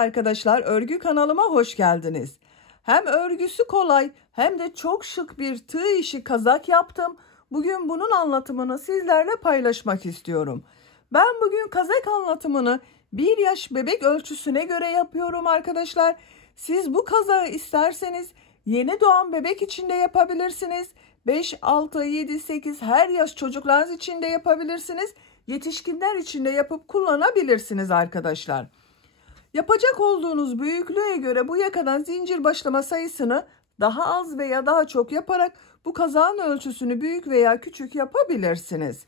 arkadaşlar, örgü kanalıma hoş geldiniz. Hem örgüsü kolay hem de çok şık bir tığ işi kazak yaptım. Bugün bunun anlatımını sizlerle paylaşmak istiyorum. Ben bugün kazak anlatımını 1 yaş bebek ölçüsüne göre yapıyorum arkadaşlar. Siz bu kazağı isterseniz yeni doğan bebek için de yapabilirsiniz. 5, 6, 7, 8 her yaş çocuklarınız için de yapabilirsiniz. Yetişkinler için de yapıp kullanabilirsiniz arkadaşlar. Yapacak olduğunuz büyüklüğe göre bu yakadan zincir başlama sayısını daha az veya daha çok yaparak bu kazağın ölçüsünü büyük veya küçük yapabilirsiniz.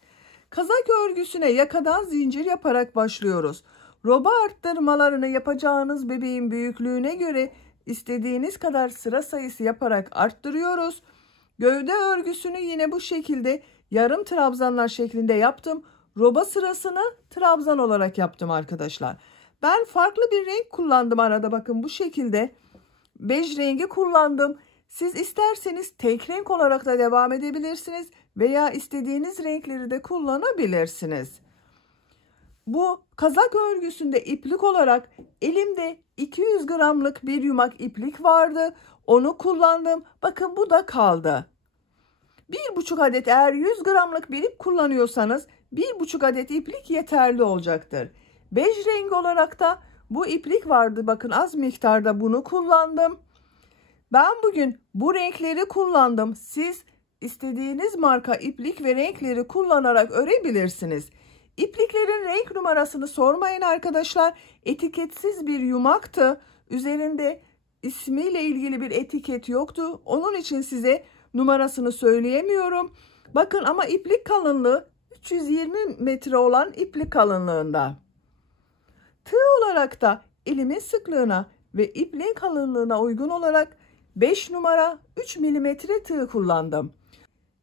Kazak örgüsüne yakadan zincir yaparak başlıyoruz. Roba arttırmalarını yapacağınız bebeğin büyüklüğüne göre istediğiniz kadar sıra sayısı yaparak arttırıyoruz. Gövde örgüsünü yine bu şekilde yarım trabzanlar şeklinde yaptım. Roba sırasını trabzan olarak yaptım arkadaşlar. Ben farklı bir renk kullandım arada, bakın bu şekilde bej rengi kullandım. Siz isterseniz tek renk olarak da devam edebilirsiniz veya istediğiniz renkleri de kullanabilirsiniz. Bu kazak örgüsünde iplik olarak elimde 200 gramlık bir yumak iplik vardı. Onu kullandım. Bakın bu da kaldı. 1,5 adet, eğer 100 gramlık bir ip kullanıyorsanız 1,5 adet iplik yeterli olacaktır. Bej rengi olarak da bu iplik vardı. Bakın az miktarda bunu kullandım. Ben bugün bu renkleri kullandım. Siz istediğiniz marka iplik ve renkleri kullanarak örebilirsiniz. İpliklerin renk numarasını sormayın arkadaşlar. Etiketsiz bir yumaktı. Üzerinde ismiyle ilgili bir etiket yoktu. Onun için size numarasını söyleyemiyorum. Bakın ama iplik kalınlığı 320 metre olan iplik kalınlığında. Tığ olarak da elimin sıklığına ve ipliğin kalınlığına uygun olarak 5 numara 3 milimetre tığ kullandım.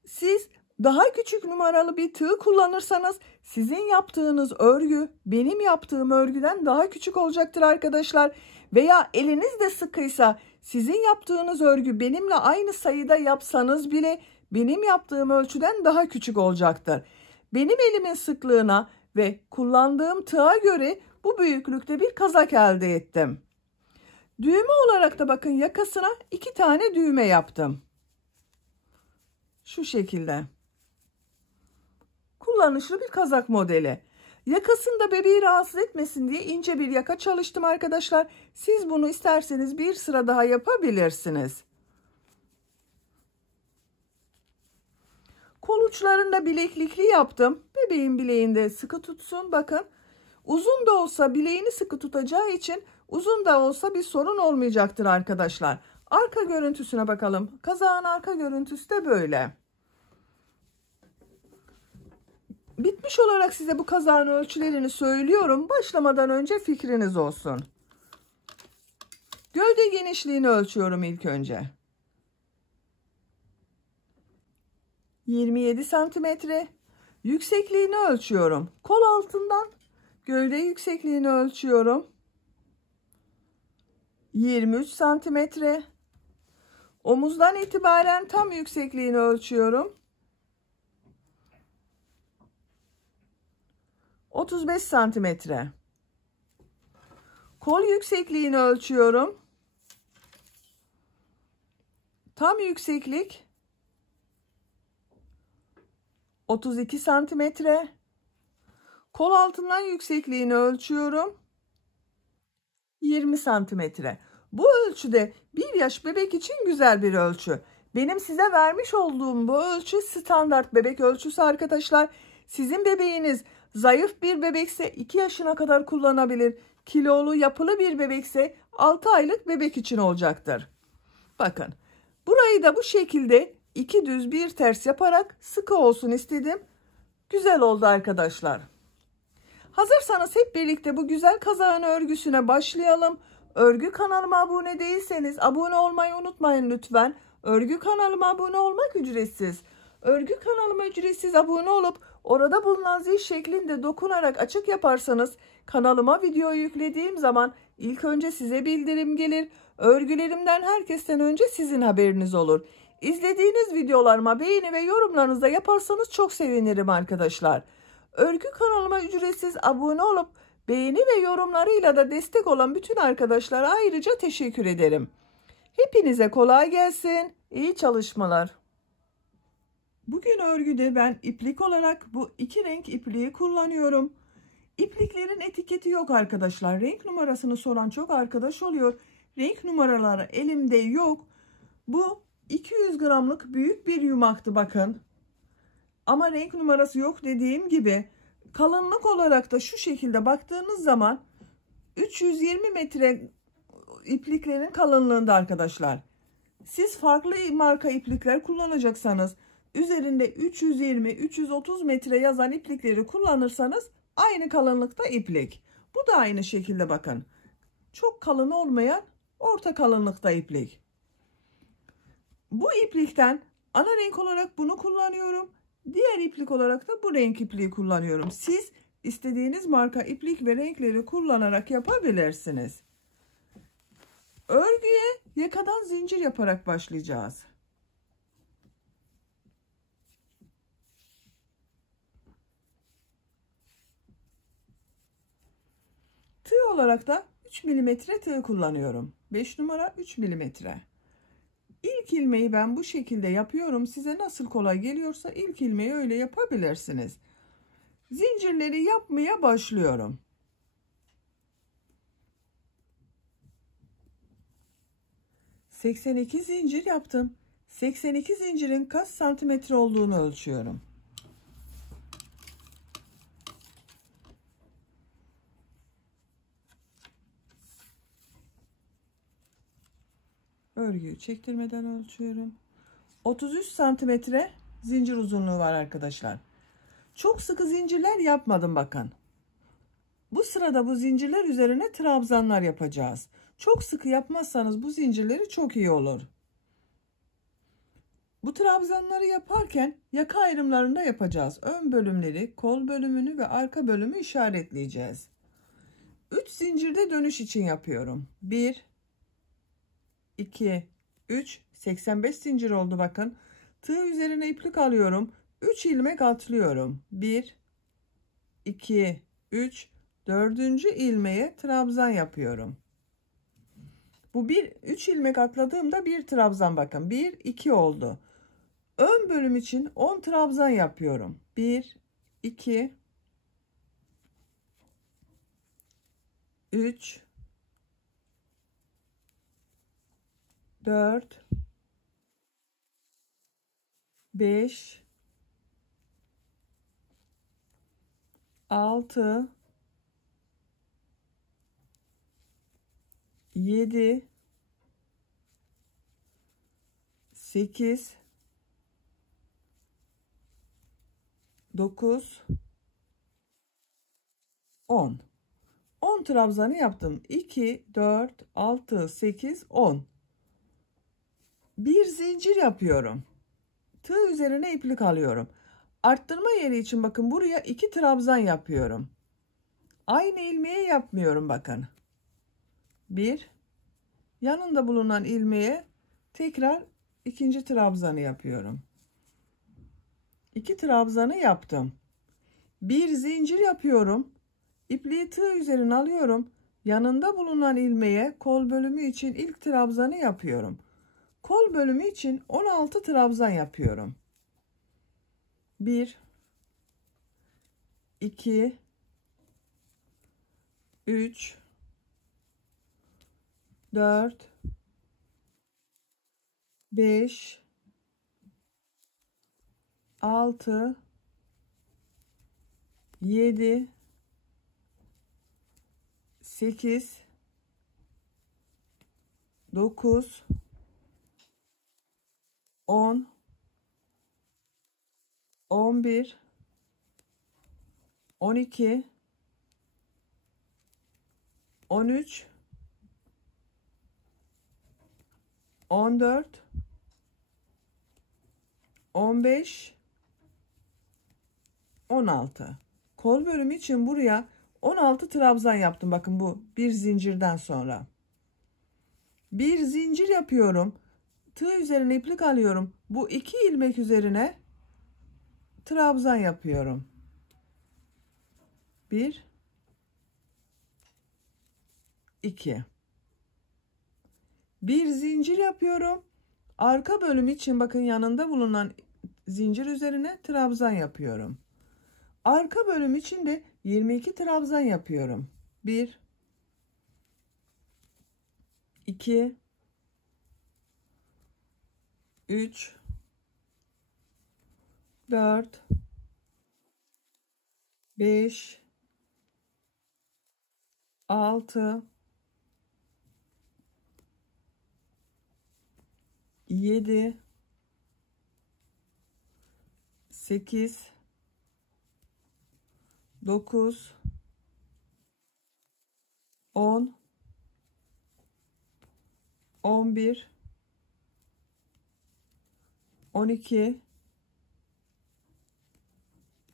Siz daha küçük numaralı bir tığ kullanırsanız sizin yaptığınız örgü benim yaptığım örgüden daha küçük olacaktır arkadaşlar. Veya eliniz de sıkıysa sizin yaptığınız örgü benimle aynı sayıda yapsanız bile benim yaptığım ölçüden daha küçük olacaktır. Benim elimin sıklığına ve kullandığım tığa göre bu büyüklükte bir kazak elde ettim. Düğme olarak da bakın yakasına 2 tane düğme yaptım. Şu şekilde. Kullanışlı bir kazak modeli. Yakasında bebeği rahatsız etmesin diye ince bir yaka çalıştım arkadaşlar. Siz bunu isterseniz bir sıra daha yapabilirsiniz. Kol uçlarında bileklikli yaptım. Bebeğin bileğinde sıkı tutsun. Bakın uzun da olsa bileğini sıkı tutacağı için uzun da olsa bir sorun olmayacaktır arkadaşlar. Arka görüntüsüne bakalım. Kazağın arka görüntüsü de böyle. Bitmiş olarak size bu kazağın ölçülerini söylüyorum. Başlamadan önce fikriniz olsun. Gövde genişliğini ölçüyorum ilk önce. 27 santimetre. Yüksekliğini ölçüyorum. Kol altından gövde yüksekliğini ölçüyorum. 23 santimetre. Omuzdan itibaren tam yüksekliğini ölçüyorum. 35 santimetre. Kol yüksekliğini ölçüyorum. Tam yükseklik 32 santimetre. Kol altından yüksekliğini ölçüyorum. 20 santimetre. Bu ölçüde 1 yaş bebek için güzel bir ölçü. Benim size vermiş olduğum bu ölçü standart bebek ölçüsü arkadaşlar. Sizin bebeğiniz zayıf bir bebekse 2 yaşına kadar kullanabilir. Kilolu yapılı bir bebekse 6 aylık bebek için olacaktır. Bakın burayı da bu şekilde 2 düz 1 ters yaparak sıkı olsun istedim. Güzel oldu arkadaşlar. Hazırsanız hep birlikte bu güzel kazağın örgüsüne başlayalım. Örgü kanalıma abone değilseniz abone olmayı unutmayın lütfen. Örgü kanalıma abone olmak ücretsiz. Örgü kanalıma ücretsiz abone olup orada bulunan zil şeklinde dokunarak açık yaparsanız kanalıma video yüklediğim zaman ilk önce size bildirim gelir. Örgülerimden herkesten önce sizin haberiniz olur. İzlediğiniz videolarıma beğeni ve yorumlarınızı da yaparsanız çok sevinirim arkadaşlar. Örgü kanalıma ücretsiz abone olup Beğeni ve yorumlarıyla da destek olan bütün arkadaşlara ayrıca teşekkür ederim. Hepinize kolay gelsin. İyi çalışmalar. Bugün örgüde ben iplik olarak bu iki renk ipliği kullanıyorum. İpliklerin etiketi yok arkadaşlar. Renk numarasını soran çok arkadaş oluyor. Renk numaraları elimde yok. Bu 200 gramlık büyük bir yumaktı bakın. Ama renk numarası yok dediğim gibi. Kalınlık olarak da şu şekilde baktığınız zaman 320 metre ipliklerin kalınlığında arkadaşlar. Siz farklı marka iplikler kullanacaksanız üzerinde 320-330 metre yazan iplikleri kullanırsanız aynı kalınlıkta iplik. Bu da aynı şekilde bakın. Çok kalın olmayan orta kalınlıkta iplik. Bu iplikten ana renk olarak bunu kullanıyorum. Diğer iplik olarak da bu renk ipliği kullanıyorum. Siz istediğiniz marka iplik ve renkleri kullanarak yapabilirsiniz. Örgüye yakadan zincir yaparak başlayacağız. Tığ olarak da 3 mm tığ kullanıyorum. 5 numara 3 mm. İlk ilmeği ben bu şekilde yapıyorum. Size nasıl kolay geliyorsa ilk ilmeği öyle yapabilirsiniz. Zincirleri yapmaya başlıyorum. ...82 zincir yaptım. 82 zincirin kaç santimetre olduğunu ölçüyorum. Örgüyü çektirmeden ölçüyorum. 33 santimetre zincir uzunluğu var arkadaşlar. Çok sıkı zincirler yapmadım bakın. Bu sırada bu zincirler üzerine trabzanlar yapacağız. Çok sıkı yapmazsanız bu zincirleri çok iyi olur. Bu trabzanları yaparken yaka ayrımlarında yapacağız. Ön bölümleri, kol bölümünü ve arka bölümü işaretleyeceğiz. 3 zincirde dönüş için yapıyorum. 1 2 3 85 zincir oldu bakın. Tığ üzerine iplik alıyorum. 3 ilmek atlıyorum. 1 2 3 4. ilmeğe trabzan yapıyorum. Bu 3 ilmek atladığımda bir trabzan bakın. 1 2 oldu. Ön bölüm için 10 trabzan yapıyorum. 1 2 3 4 5 6 7 8 9 10 trabzanı yaptım. 2 4 6 8 10. Bir zincir yapıyorum. Tığ üzerine iplik alıyorum. Arttırma yeri için bakın buraya 2 trabzan yapıyorum. Aynı ilmeğe yapmıyorum bakın. 1 yanında bulunan ilmeğe tekrar ikinci trabzanı yapıyorum. 2 trabzanı yaptım. Bir zincir yapıyorum. İpliği tığ üzerine alıyorum. Yanında bulunan ilmeğe kol bölümü için ilk trabzanı yapıyorum. Kol bölümü için 16 trabzan yapıyorum. 1 2 3 4 5 6 7 8 9 10 11 12 13 14 15 16. Kol bölümü için buraya 16 trabzan yaptım. Bakın bu bir zincirden sonra. Bir zincir yapıyorum. Tığ üzerine iplik alıyorum. Bu 2 ilmek üzerine trabzan yapıyorum. 1 2. Bir zincir yapıyorum. Arka bölüm için bakın yanında bulunan zincir üzerine trabzan yapıyorum. Arka bölüm için de 22 trabzan yapıyorum. 1 2 3 4 5 6 7 8 9 10 11 12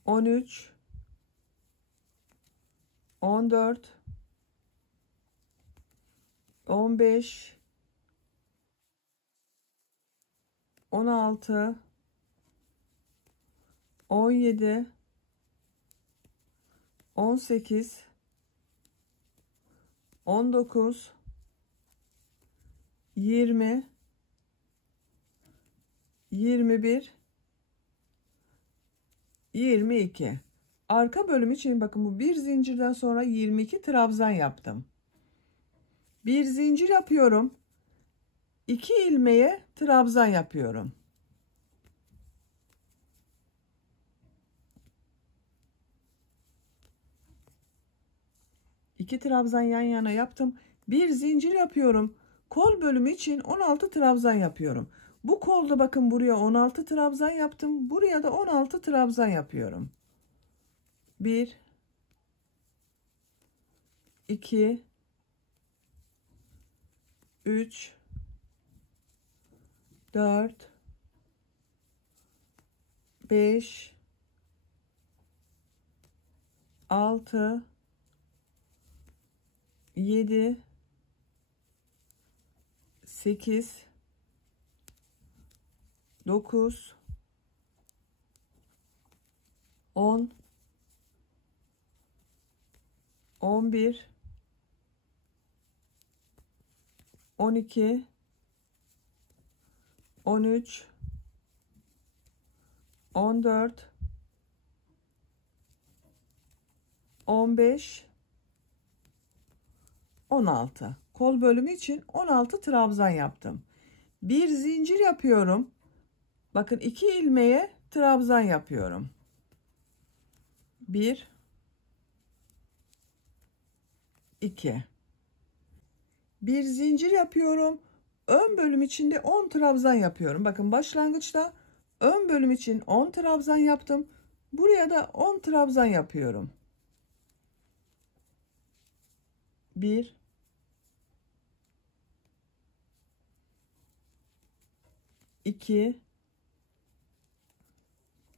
13 14 15 16 17 18 19 20 21 22. Arka bölüm için bakın bu bir zincirden sonra 22 trabzan yaptım. Bir zincir yapıyorum. 2 ilmeğe trabzan yapıyorum. İki trabzan yan yana yaptım. Bir zincir yapıyorum. Kol bölümü için 16 trabzan yapıyorum. Bu kolda bakın buraya 16 trabzan yaptım. Buraya da 16 trabzan yapıyorum. 1 2 3 4 5 6 7 8 9 10 11 12 13 14 15 16. Kol bölümü için 16 trabzan yaptım. Bir zincir yapıyorum. Bakın 2 ilmeğe trabzan yapıyorum. 1 2. Bir zincir yapıyorum. Ön bölüm için de 10 trabzan yapıyorum. Bakın başlangıçta ön bölüm için 10 trabzan yaptım. Buraya da 10 trabzan yapıyorum. 1 2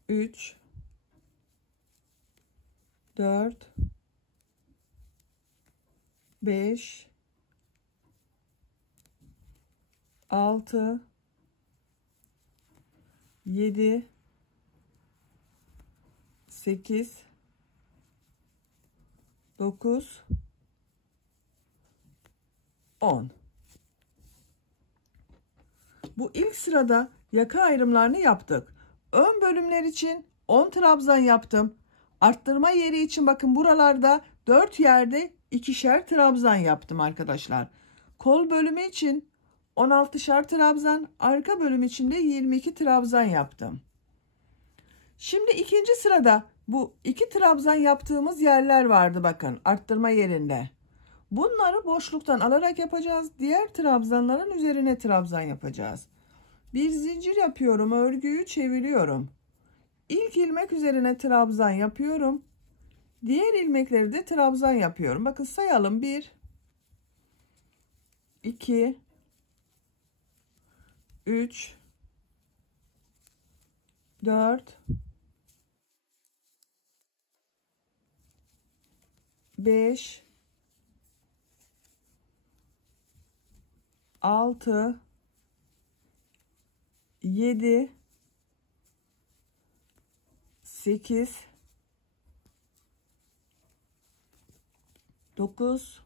3 4 5 6 7 8 9 10. Bu ilk sırada yaka ayrımlarını yaptık. Ön bölümler için 10 trabzan yaptım. Arttırma yeri için bakın buralarda 4 yerde ikişer trabzan yaptım arkadaşlar. Kol bölümü için 16'şar trabzan, arka bölüm için de 22 trabzan yaptım. Şimdi ikinci sırada bu 2 trabzan yaptığımız yerler vardı bakın arttırma yerinde. Bunları boşluktan alarak yapacağız. Diğer trabzanların üzerine trabzan yapacağız. Bir zincir yapıyorum. Örgüyü çeviriyorum. İlk ilmek üzerine trabzan yapıyorum. Diğer ilmekleri de trabzan yapıyorum. Bakın sayalım. 1 2 3 4 5 6 7 8 9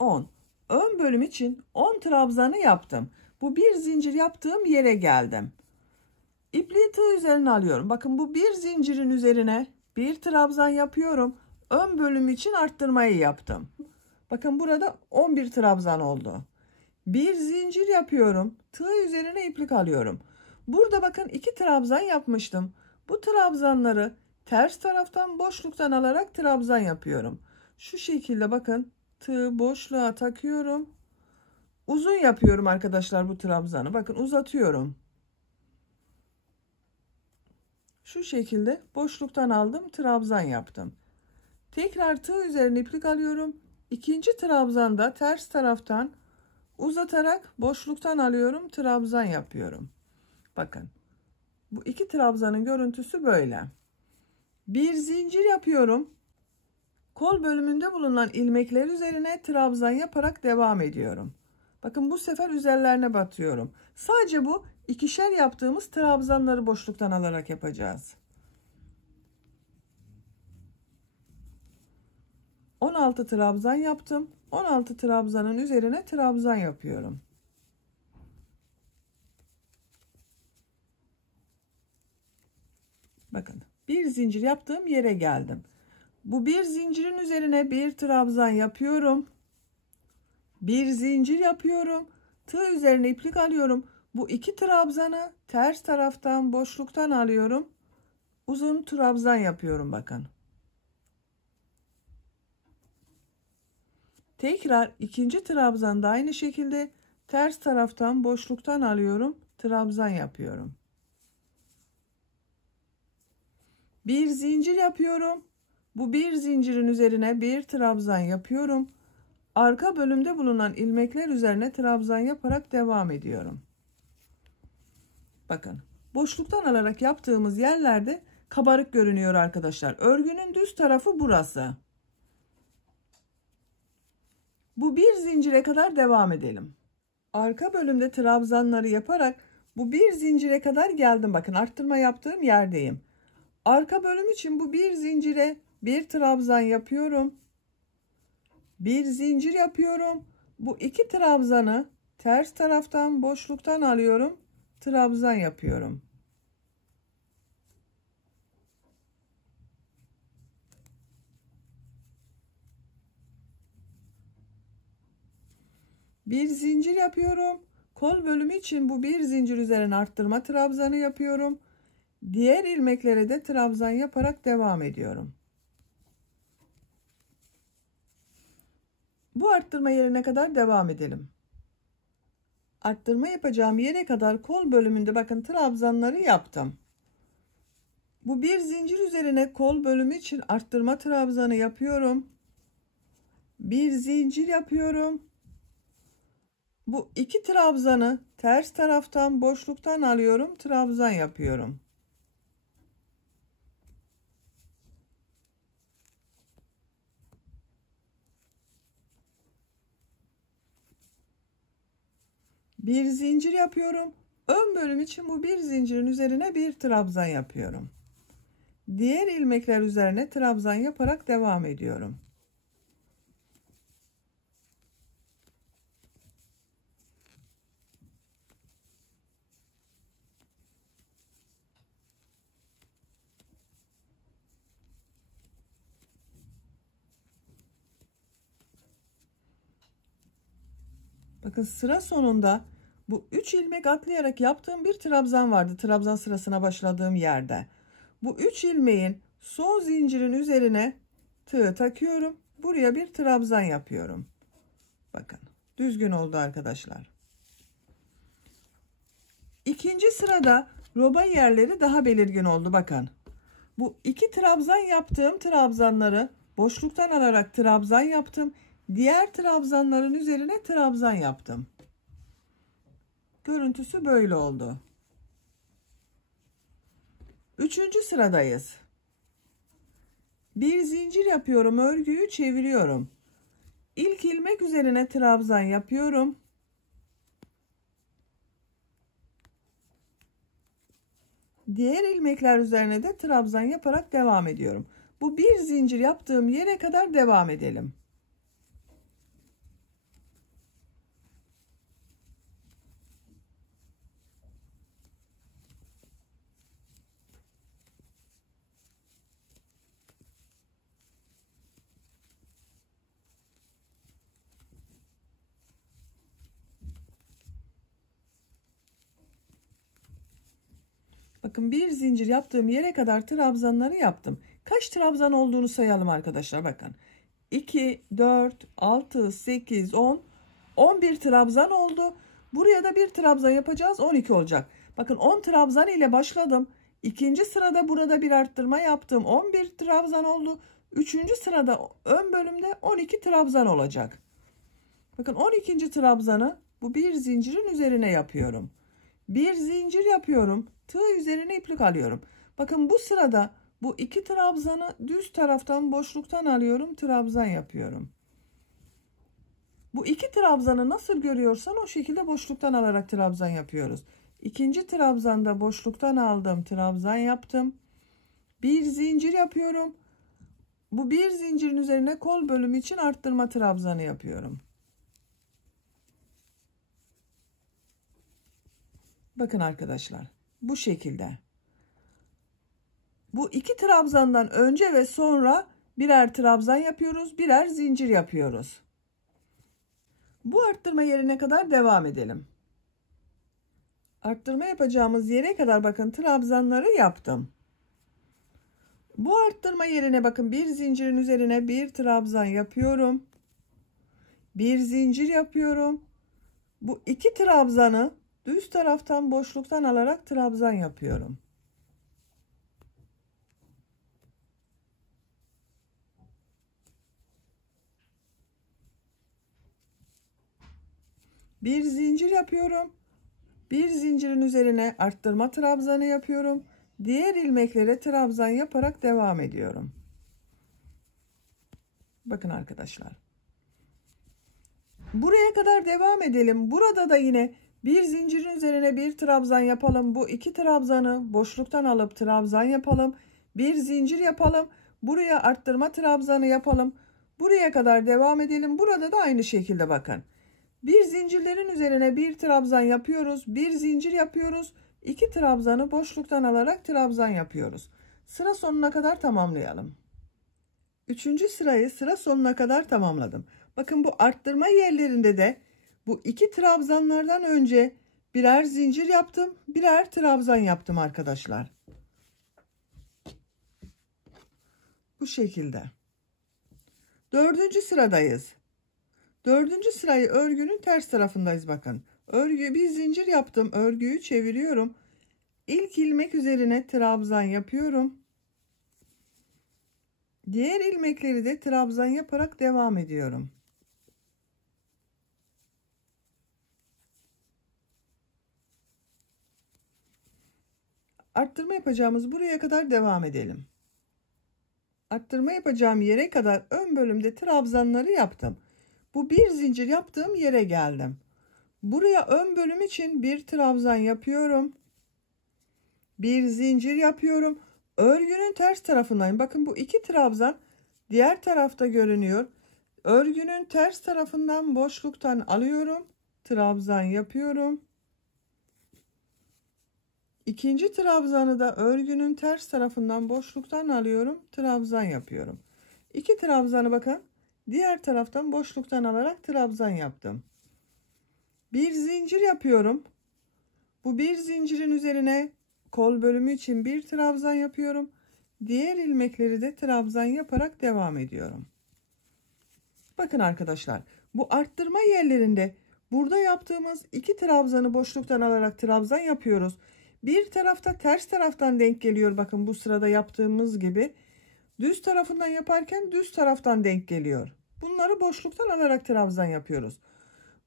10. Ön bölüm için 10 trabzanı yaptım. Bu bir zincir yaptığım yere geldim. İpliği tığ üzerine alıyorum. Bakın bu bir zincirin üzerine bir trabzan yapıyorum. Ön bölüm için arttırmayı yaptım. Bakın burada 11 trabzan oldu. Bir zincir yapıyorum. Tığ üzerine iplik alıyorum. Burada bakın 2 trabzan yapmıştım. Bu trabzanları ters taraftan boşluktan alarak trabzan yapıyorum. Şu şekilde bakın tığ boşluğa takıyorum. Uzun yapıyorum arkadaşlar bu trabzanı. Bakın uzatıyorum. Şu şekilde boşluktan aldım, trabzan yaptım. Tekrar tığ üzerine iplik alıyorum. İkinci trabzanda ters taraftan uzatarak boşluktan alıyorum, trabzan yapıyorum. Bakın. Bu iki trabzanın görüntüsü böyle. Bir zincir yapıyorum. Kol bölümünde bulunan ilmekler üzerine trabzan yaparak devam ediyorum. Bakın bu sefer üzerlerine batıyorum. Sadece bu ikişer yaptığımız trabzanları boşluktan alarak yapacağız. 16 trabzan yaptım. 16 trabzanın üzerine trabzan yapıyorum. Bakın bir zincir yaptığım yere geldim. Bu bir zincirin üzerine bir trabzan yapıyorum. Bir zincir yapıyorum. Tığ üzerine iplik alıyorum. Bu iki trabzanı ters taraftan boşluktan alıyorum. Uzun trabzan yapıyorum bakın. Tekrar ikinci trabzan da aynı şekilde ters taraftan boşluktan alıyorum. Trabzan yapıyorum. Bir zincir yapıyorum. Bu bir zincirin üzerine bir trabzan yapıyorum. Arka bölümde bulunan ilmekler üzerine trabzan yaparak devam ediyorum. Bakın boşluktan alarak yaptığımız yerlerde kabarık görünüyor arkadaşlar. Örgünün düz tarafı burası. Bu bir zincire kadar devam edelim. Arka bölümde trabzanları yaparak bu bir zincire kadar geldim. Bakın arttırma yaptığım yerdeyim. Arka bölüm için bu bir zincire bir trabzan yapıyorum. Bir zincir yapıyorum. Bu iki trabzanı ters taraftan boşluktan alıyorum. Trabzan yapıyorum. Bir zincir yapıyorum. Kol bölümü için bu bir zincir üzerine arttırma trabzanı yapıyorum. Diğer ilmeklere de trabzan yaparak devam ediyorum. Bu arttırma yerine kadar devam edelim. Arttırma yapacağım yere kadar kol bölümünde bakın trabzanları yaptım. Bu bir zincir üzerine kol bölümü için arttırma trabzanı yapıyorum. Bir zincir yapıyorum. Bu iki trabzanı ters taraftan boşluktan alıyorum, trabzan yapıyorum. Bir zincir yapıyorum. Ön bölüm için bu bir zincirin üzerine bir trabzan yapıyorum. Diğer ilmekler üzerine trabzan yaparak devam ediyorum. Bakın sıra sonunda bu 3 ilmek atlayarak yaptığım bir trabzan vardı. Trabzan sırasına başladığım yerde. Bu 3 ilmeğin son zincirin üzerine tığ takıyorum. Buraya bir trabzan yapıyorum. Bakın düzgün oldu arkadaşlar. İkinci sırada roba yerleri daha belirgin oldu. Bakın bu iki trabzan yaptığım trabzanları boşluktan alarak trabzan yaptım. Diğer trabzanların üzerine trabzan yaptım. Görüntüsü böyle oldu. Üçüncü sıradayız. Bir zincir yapıyorum, örgüyü çeviriyorum. İlk ilmek üzerine trabzan yapıyorum. Diğer ilmekler üzerine de trabzan yaparak devam ediyorum. Bu bir zincir yaptığım yere kadar devam edelim. Bakın bir zincir yaptığım yere kadar trabzanları yaptım. Kaç trabzan olduğunu sayalım arkadaşlar, bakın. 2, 4, 6, 8, 10, 11 trabzan oldu. Buraya da bir trabzan yapacağız, 12 olacak. Bakın 10 trabzan ile başladım. İkinci sırada burada bir arttırma yaptım. 11 trabzan oldu. Üçüncü sırada ön bölümde 12 trabzan olacak. Bakın 12. trabzanı bu bir zincirin üzerine yapıyorum. Bir zincir yapıyorum. Tığ üzerine iplik alıyorum. Bakın bu sırada bu iki trabzanı düz taraftan boşluktan alıyorum. Trabzan yapıyorum. Bu iki trabzanı nasıl görüyorsan o şekilde boşluktan alarak trabzan yapıyoruz. İkinci trabzanda boşluktan aldım. Trabzan yaptım. Bir zincir yapıyorum. Bu bir zincirin üzerine kol bölümü için arttırma trabzanı yapıyorum. Bakın arkadaşlar, bu şekilde. Bu iki trabzandan önce ve sonra birer trabzan yapıyoruz, birer zincir yapıyoruz. Bu arttırma yerine kadar devam edelim. Arttırma yapacağımız yere kadar bakın trabzanları yaptım. Bu arttırma yerine bakın bir zincirin üzerine bir trabzan yapıyorum. Bir zincir yapıyorum. Bu iki trabzanı düz taraftan boşluktan alarak trabzan yapıyorum. Bir zincir yapıyorum. Bir zincirin üzerine arttırma trabzanı yapıyorum. Diğer ilmeklere trabzan yaparak devam ediyorum. Bakın arkadaşlar. Buraya kadar devam edelim. Burada da yine bir zincirin üzerine bir trabzan yapalım. Bu iki trabzanı boşluktan alıp trabzan yapalım. Bir zincir yapalım. Buraya arttırma trabzanı yapalım. Buraya kadar devam edelim. Burada da aynı şekilde bakın. Bir zincirlerin üzerine bir trabzan yapıyoruz. Bir zincir yapıyoruz. İki trabzanı boşluktan alarak trabzan yapıyoruz. Sıra sonuna kadar tamamlayalım. Üçüncü sırayı sıra sonuna kadar tamamladım. Bakın bu arttırma yerlerinde de bu iki trabzanlardan önce birer zincir yaptım. Birer trabzan yaptım arkadaşlar. Bu şekilde. Dördüncü sıradayız. Dördüncü sırayı örgünün ters tarafındayız bakın. Örgü bir zincir yaptım. Örgüyü çeviriyorum. İlk ilmek üzerine trabzan yapıyorum. Diğer ilmekleri de trabzan yaparak devam ediyorum. Arttırma yapacağımız buraya kadar devam edelim. Arttırma yapacağım yere kadar ön bölümde trabzanları yaptım. Bu bir zincir yaptığım yere geldim. Buraya ön bölüm için bir trabzan yapıyorum. Bir zincir yapıyorum. Örgünün ters tarafındayım. Bakın bu iki trabzan diğer tarafta görünüyor. Örgünün ters tarafından boşluktan alıyorum. Trabzan yapıyorum. İkinci trabzanı da örgünün ters tarafından boşluktan alıyorum. Trabzan yapıyorum. İki trabzanı bakın diğer taraftan boşluktan alarak trabzan yaptım. Bir zincir yapıyorum. Bu bir zincirin üzerine kol bölümü için bir trabzan yapıyorum. Diğer ilmekleri de trabzan yaparak devam ediyorum. Bakın arkadaşlar, bu arttırma yerlerinde burada yaptığımız iki trabzanı boşluktan alarak trabzan yapıyoruz. Bir tarafta ters taraftan denk geliyor. Bakın bu sırada yaptığımız gibi. Düz tarafından yaparken düz taraftan denk geliyor. Bunları boşluktan alarak trabzan yapıyoruz.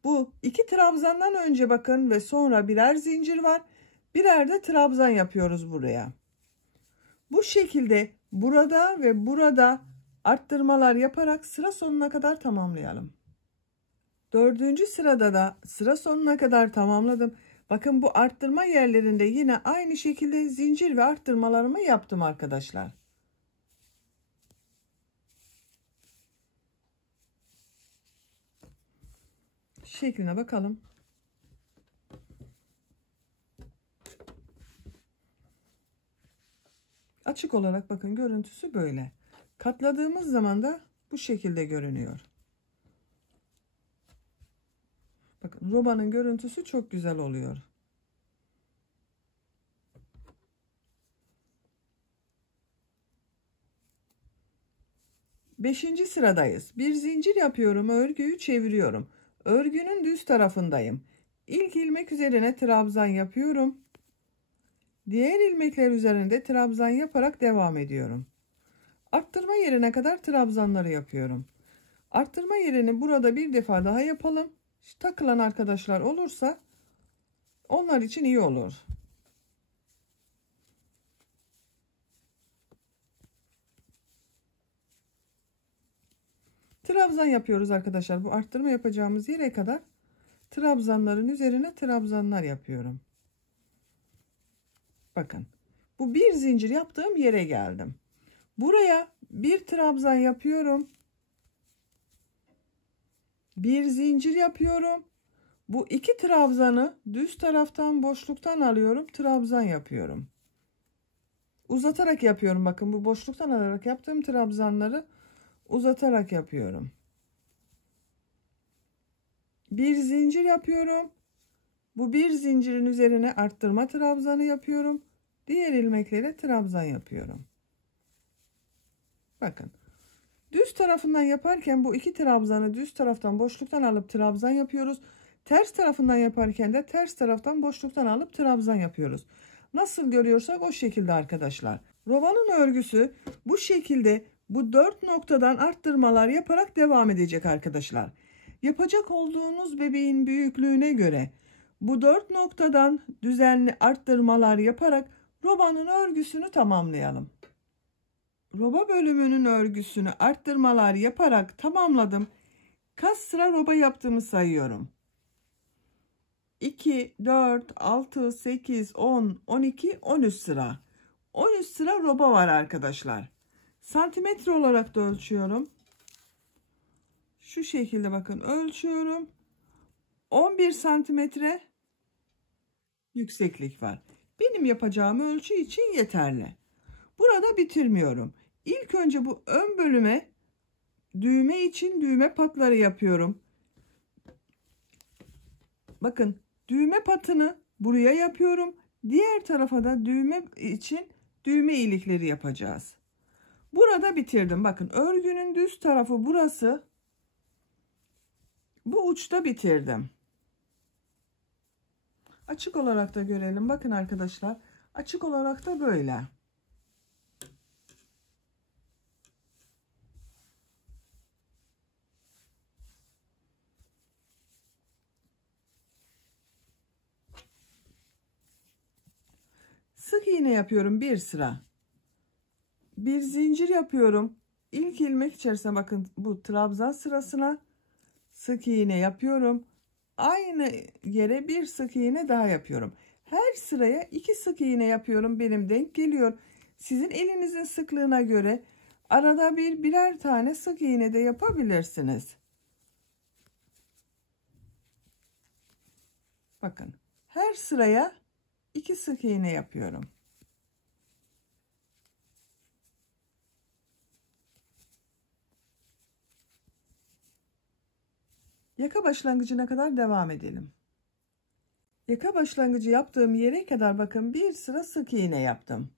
Bu iki trabzandan önce bakın ve sonra birer zincir var. Birer de trabzan yapıyoruz buraya. Bu şekilde burada ve burada arttırmalar yaparak sıra sonuna kadar tamamlayalım. Dördüncü sırada da sıra sonuna kadar tamamladım. Bakın bu arttırma yerlerinde yine aynı şekilde zincir ve arttırmalarımı yaptım arkadaşlar. Şekline bakalım. Açık olarak bakın görüntüsü böyle. Katladığımız zaman da bu şekilde görünüyor. Bakın robanın görüntüsü çok güzel oluyor. Beşinci sıradayız. Bir zincir yapıyorum, örgüyü çeviriyorum. Örgünün düz tarafındayım. İlk ilmek üzerine trabzan yapıyorum. Diğer ilmekler üzerinde trabzan yaparak devam ediyorum. Arttırma yerine kadar trabzanları yapıyorum. Arttırma yerini burada bir defa daha yapalım. Takılan arkadaşlar olursa onlar için iyi olur. Trabzan yapıyoruz arkadaşlar. Bu arttırma yapacağımız yere kadar trabzanların üzerine trabzanlar yapıyorum. Bakın. Bu bir zincir yaptığım yere geldim. Buraya bir trabzan yapıyorum. Bir zincir yapıyorum. Bu iki trabzanı düz taraftan boşluktan alıyorum. Trabzan yapıyorum. Uzatarak yapıyorum. Bakın bu boşluktan alarak yaptığım trabzanları uzatarak yapıyorum. Bir zincir yapıyorum. Bu bir zincirin üzerine arttırma trabzanı yapıyorum. Diğer ilmeklere trabzan yapıyorum. Bakın. Düz tarafından yaparken bu iki trabzanı düz taraftan boşluktan alıp trabzan yapıyoruz. Ters tarafından yaparken de ters taraftan boşluktan alıp trabzan yapıyoruz. Nasıl görüyorsak o şekilde arkadaşlar. Rovanın örgüsü bu şekilde bu 4 noktadan arttırmalar yaparak devam edecek arkadaşlar. Yapacak olduğunuz bebeğin büyüklüğüne göre bu 4 noktadan düzenli arttırmalar yaparak rovanın örgüsünü tamamlayalım. Roba bölümünün örgüsünü arttırmalar yaparak tamamladım. Kaç sıra roba yaptığımı sayıyorum. 2, 4, 6, 8, 10, 12, 13 sıra. 13 sıra roba var arkadaşlar. Santimetre olarak da ölçüyorum. Şu şekilde bakın ölçüyorum. 11 santimetre yükseklik var. Benim yapacağım ölçü için yeterli. Burada bitirmiyorum. İlk önce bu ön bölüme düğme için düğme patları yapıyorum. Bakın düğme patını buraya yapıyorum. Diğer tarafa da düğme için düğme iyilikleri yapacağız. Burada bitirdim. Bakın örgünün düz tarafı burası. Bu uçta bitirdim. Açık olarak da görelim. Bakın arkadaşlar. Açık olarak da böyle. Sık iğne yapıyorum bir sıra. Bir zincir yapıyorum. İlk ilmek içerisine bakın bu trabzan sırasına sık iğne yapıyorum. Aynı yere bir sık iğne daha yapıyorum. Her sıraya 2 sık iğne yapıyorum. Benim denk geliyor. Sizin elinizin sıklığına göre arada birer tane sık iğne de yapabilirsiniz. Bakın her sıraya 2 sık iğne yapıyorum. Yaka başlangıcına kadar devam edelim. Yaka başlangıcı yaptığım yere kadar bakın bir sıra sık iğne yaptım.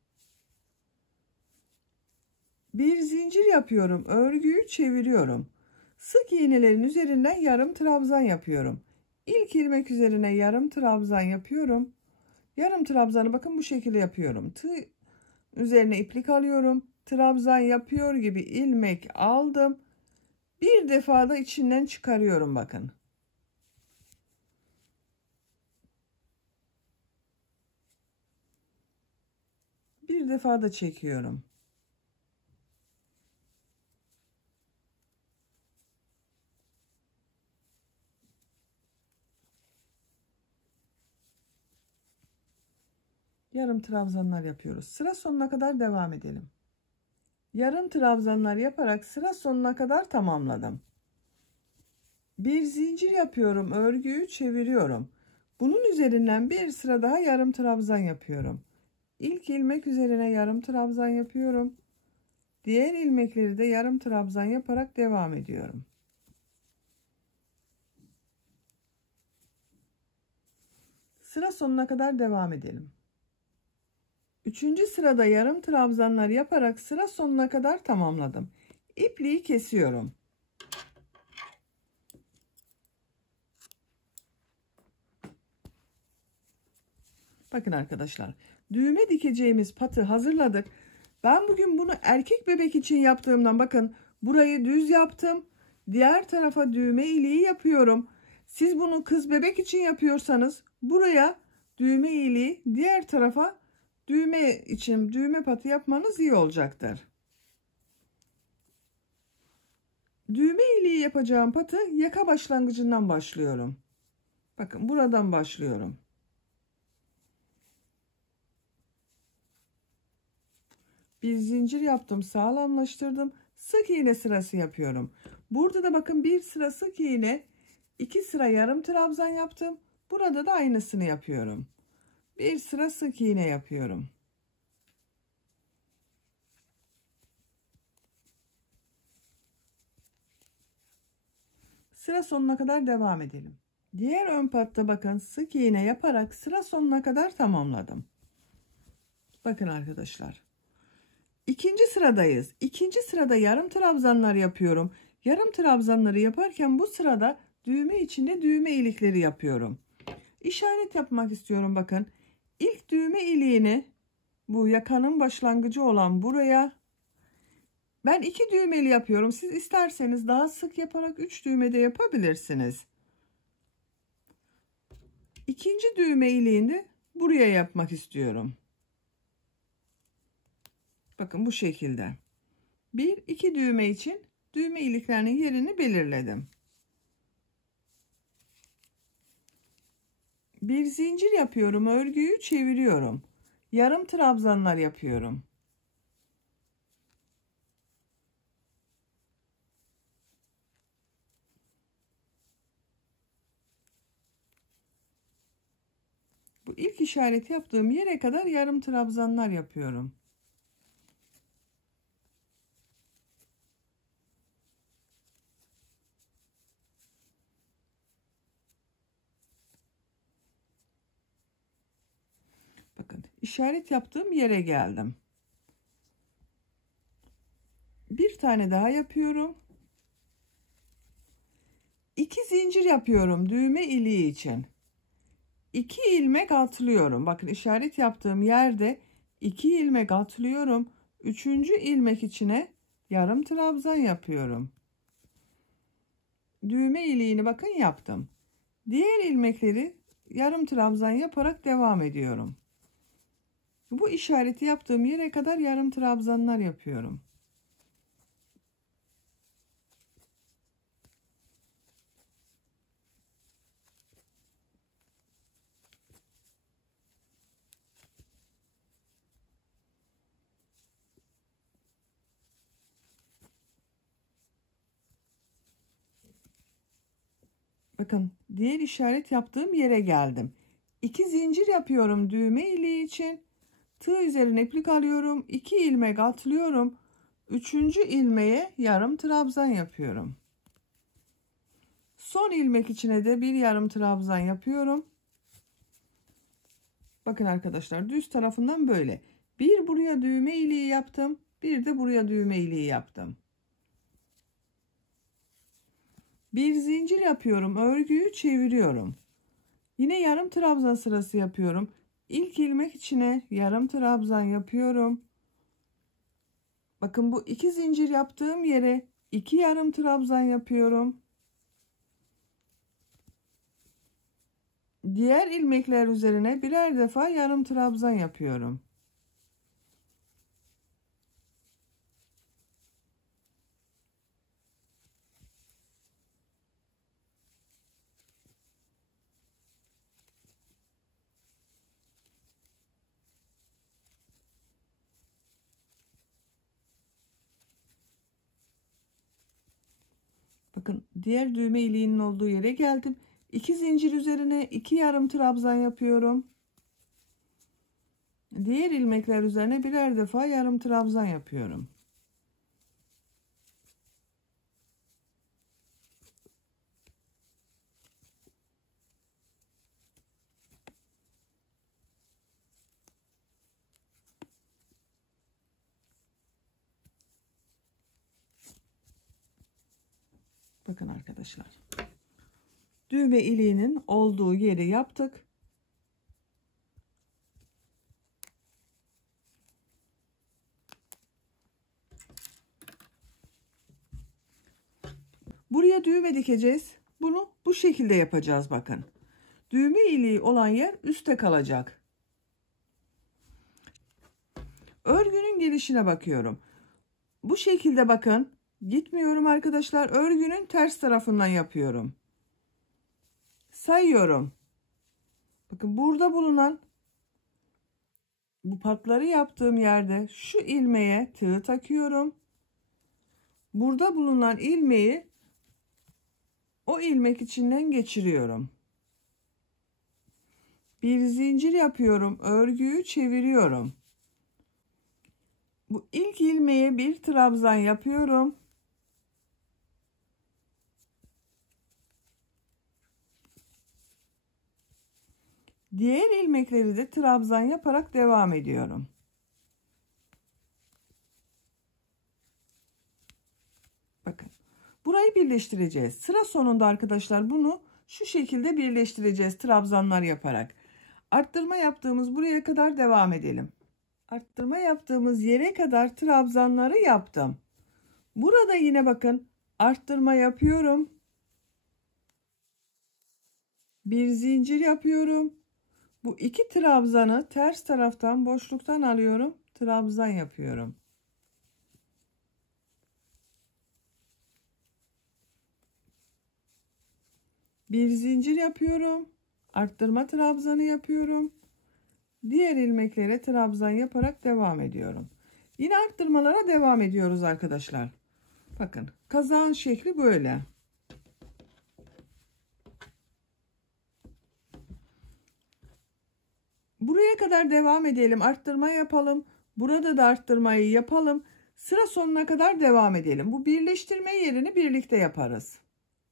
Bir zincir yapıyorum. Örgüyü çeviriyorum. Sık iğnelerin üzerinden yarım trabzan yapıyorum. İlk ilmek üzerine yarım trabzan yapıyorum. Yarım trabzanı bakın bu şekilde yapıyorum. Tığ üzerine iplik alıyorum. Trabzan yapıyor gibi ilmek aldım. Bir defa da içinden çıkarıyorum bakın. Bir defa da çekiyorum. Yarım trabzanlar yapıyoruz. Sıra sonuna kadar devam edelim. Yarım trabzanlar yaparak sıra sonuna kadar tamamladım. Bir zincir yapıyorum. Örgüyü çeviriyorum. Bunun üzerinden bir sıra daha yarım trabzan yapıyorum. İlk ilmek üzerine yarım trabzan yapıyorum. Diğer ilmekleri de yarım trabzan yaparak devam ediyorum. Sıra sonuna kadar devam edelim. Üçüncü sırada yarım trabzanlar yaparak sıra sonuna kadar tamamladım. ipliği kesiyorum. Bakın arkadaşlar, düğme dikeceğimiz patı hazırladık. Ben bugün bunu erkek bebek için yaptığımdan bakın burayı düz yaptım. Diğer tarafa düğme iliği yapıyorum. Siz bunu kız bebek için yapıyorsanız buraya düğme iliği, diğer tarafa düğme için düğme patı yapmanız iyi olacaktır. Düğme iliği yapacağım patı yaka başlangıcından başlıyorum. Bakın buradan başlıyorum. Bir zincir yaptım, sağlamlaştırdım. Sık iğne sırası yapıyorum. Burada da bakın bir sıra sık iğne, 2 sıra yarım trabzan yaptım. Burada da aynısını yapıyorum. Bir sıra sık iğne yapıyorum. Sıra sonuna kadar devam edelim. Diğer ön patta bakın sık iğne yaparak sıra sonuna kadar tamamladım. Bakın arkadaşlar. İkinci sıradayız. İkinci sırada yarım trabzanlar yapıyorum. Yarım trabzanları yaparken bu sırada düğme içinde düğme ilikleri yapıyorum. İşaret yapmak istiyorum bakın. İlk düğme iliğini bu yakanın başlangıcı olan buraya ben 2 düğmeli yapıyorum. Siz isterseniz daha sık yaparak 3 düğme de yapabilirsiniz. İkinci düğme iliğini buraya yapmak istiyorum. Bakın bu şekilde. 1-2 düğme için düğme iliklerinin yerini belirledim. Bir zincir yapıyorum, örgüyü çeviriyorum. Yarım trabzanlar yapıyorum. Bu ilk işaret yaptığım yere kadar yarım trabzanlar yapıyorum. Bakın işaret yaptığım yere geldim. Bir tane daha yapıyorum. 2 zincir yapıyorum düğme iliği için. 2 ilmek atlıyorum. Bakın işaret yaptığım yerde 2 ilmek atlıyorum. 3. ilmek içine yarım trabzan yapıyorum. Düğme iliğini bakın yaptım. Diğer ilmekleri yarım trabzan yaparak devam ediyorum. Bu işareti yaptığım yere kadar yarım trabzanlar yapıyorum. Bakın diğer işaret yaptığım yere geldim. 2 zincir yapıyorum düğme iliği için. Tığ üzerine iplik alıyorum. 2 ilmek atlıyorum. 3. ilmeğe yarım trabzan yapıyorum. Son ilmek içine de bir yarım trabzan yapıyorum. Bakın arkadaşlar düz tarafından böyle. Bir buraya düğme iliği yaptım. Bir de buraya düğme iliği yaptım. Bir zincir yapıyorum. Örgüyü çeviriyorum. Yine yarım trabzan sırası yapıyorum. İlk ilmek içine yarım trabzan yapıyorum. Bakın bu 2 zincir yaptığım yere 2 yarım trabzan yapıyorum. Diğer ilmekler üzerine birer defa yarım trabzan yapıyorum. Bakın diğer düğme iliğinin olduğu yere geldim. 2 zincir üzerine 2 yarım trabzan yapıyorum. Diğer ilmekler üzerine birer defa yarım trabzan yapıyorum. Bakın arkadaşlar. Düğme iliğinin olduğu yeri yaptık. Buraya düğme dikeceğiz. Bunu bu şekilde yapacağız bakın. Düğme iliği olan yer üstte kalacak. Örgünün gelişine bakıyorum. Bu şekilde bakın. Gitmiyorum arkadaşlar. Örgünün ters tarafından yapıyorum. Sayıyorum. Bakın burada bulunan bu patları yaptığım yerde şu ilmeğe tığ takıyorum. Burada bulunan ilmeği o ilmek içinden geçiriyorum. Bir zincir yapıyorum. Örgüyü çeviriyorum. Bu ilk ilmeğe bir trabzan yapıyorum. Diğer ilmekleri de trabzan yaparak devam ediyorum. Bakın. Burayı birleştireceğiz. Sıra sonunda arkadaşlar bunu şu şekilde birleştireceğiz trabzanlar yaparak. Arttırma yaptığımız buraya kadar devam edelim. Arttırma yaptığımız yere kadar trabzanları yaptım. Burada yine bakın arttırma yapıyorum. Bir zincir yapıyorum. Bu iki trabzanı ters taraftan boşluktan alıyorum. Trabzan yapıyorum. Bir zincir yapıyorum. Arttırma trabzanı yapıyorum. Diğer ilmeklere trabzan yaparak devam ediyorum. Yine arttırmalara devam ediyoruz arkadaşlar. Bakın kazağın şekli böyle. Buraya kadar devam edelim. Arttırma yapalım. Burada da arttırmayı yapalım. Sıra sonuna kadar devam edelim. Bu birleştirme yerini birlikte yaparız.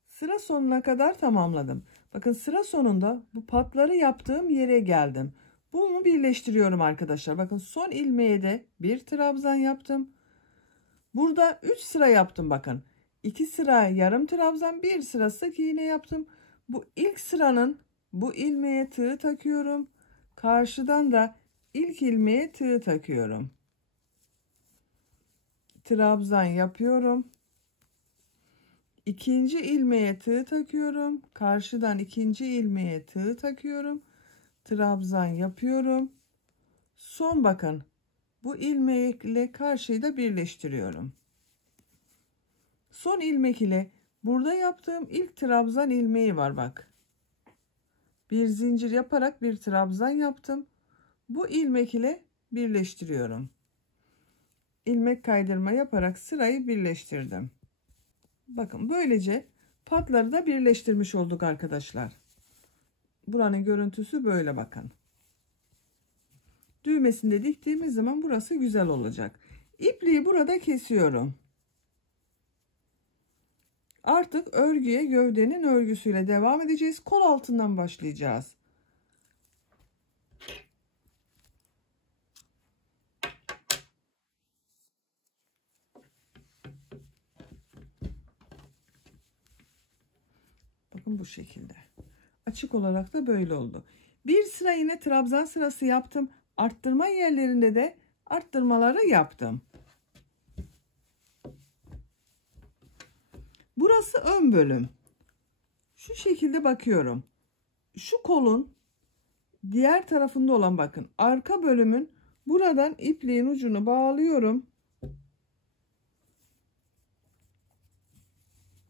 Sıra sonuna kadar tamamladım. Bakın sıra sonunda bu patları yaptığım yere geldim. Bunu birleştiriyorum arkadaşlar. Bakın son ilmeğe de bir trabzan yaptım. Burada 3 sıra yaptım bakın. 2 sıra yarım trabzan, 1 sıra sık iğne yaptım. Bu ilk sıranın bu ilmeğe tığ takıyorum. Karşıdan da ilk ilmeğe tığ takıyorum. Trabzan yapıyorum. İkinci ilmeğe tığ takıyorum. Karşıdan ikinci ilmeğe tığ takıyorum. Trabzan yapıyorum. Son bakın. Bu ilmek ile karşıyı da birleştiriyorum. Son ilmek ile burada yaptığım ilk trabzan ilmeği var bak. Bir zincir yaparak bir trabzan yaptım. Bu ilmek ile birleştiriyorum. İlmek kaydırma yaparak sırayı birleştirdim. Bakın böylece patları da birleştirmiş olduk arkadaşlar. Buranın görüntüsü böyle bakın. Düğmesini de diktiğimiz zaman burası güzel olacak. İpliği burada kesiyorum. Artık örgüye gövdenin örgüsüyle devam edeceğiz. Kol altından başlayacağız. Bakın bu şekilde. Açık olarak da böyle oldu. Bir sıra yine trabzan sırası yaptım. Arttırma yerlerinde de arttırmaları yaptım. Burası ön bölüm. Şu şekilde bakıyorum. Şu kolun diğer tarafında olan bakın arka bölümün buradan ipliğin ucunu bağlıyorum.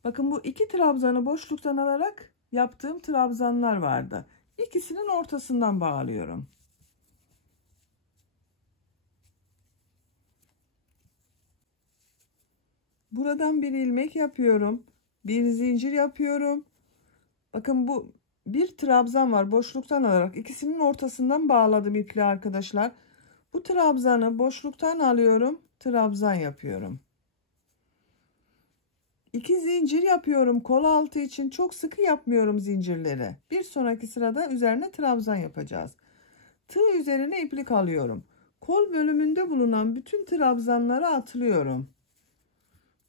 Bakın bu iki trabzanı boşluktan alarak yaptığım trabzanlar vardı. İkisinin ortasından bağlıyorum. Buradan bir ilmek yapıyorum. Bir zincir yapıyorum. Bakın bu bir trabzan var. Boşluktan alarak ikisinin ortasından bağladım ipliği arkadaşlar. Bu trabzanı boşluktan alıyorum. Trabzan yapıyorum. 2 zincir yapıyorum kol altı için. Çok sıkı yapmıyorum zincirleri. Bir sonraki sırada üzerine trabzan yapacağız. Tığ üzerine iplik alıyorum. Kol bölümünde bulunan bütün trabzanları atlıyorum.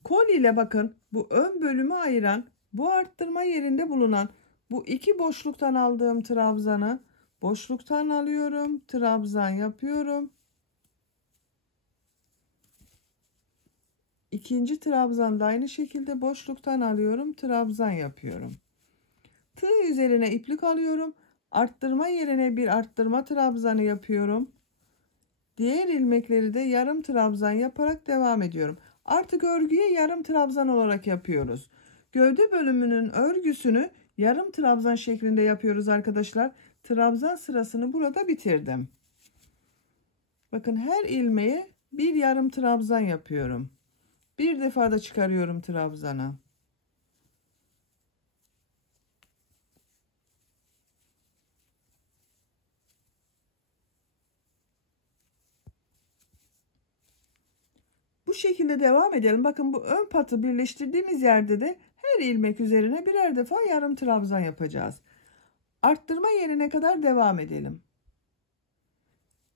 Kol ile bakın bu ön bölümü ayıran, bu arttırma yerinde bulunan bu iki boşluktan aldığım trabzanı boşluktan alıyorum, trabzan yapıyorum. İkinci trabzan da aynı şekilde boşluktan alıyorum, trabzan yapıyorum. Tığ üzerine iplik alıyorum. Arttırma yerine bir arttırma trabzanı yapıyorum. Diğer ilmekleri de yarım trabzan yaparak devam ediyorum. Artık örgüye yarım trabzan olarak yapıyoruz. Gövde bölümünün örgüsünü yarım trabzan şeklinde yapıyoruz arkadaşlar. Trabzan sırasını burada bitirdim. Bakın her ilmeğe bir yarım trabzan yapıyorum. Bir defa da çıkarıyorum trabzanı. Bu şekilde devam edelim. Bakın bu ön patı birleştirdiğimiz yerde de her ilmek üzerine birer defa yarım trabzan yapacağız. Arttırma yerine kadar devam edelim.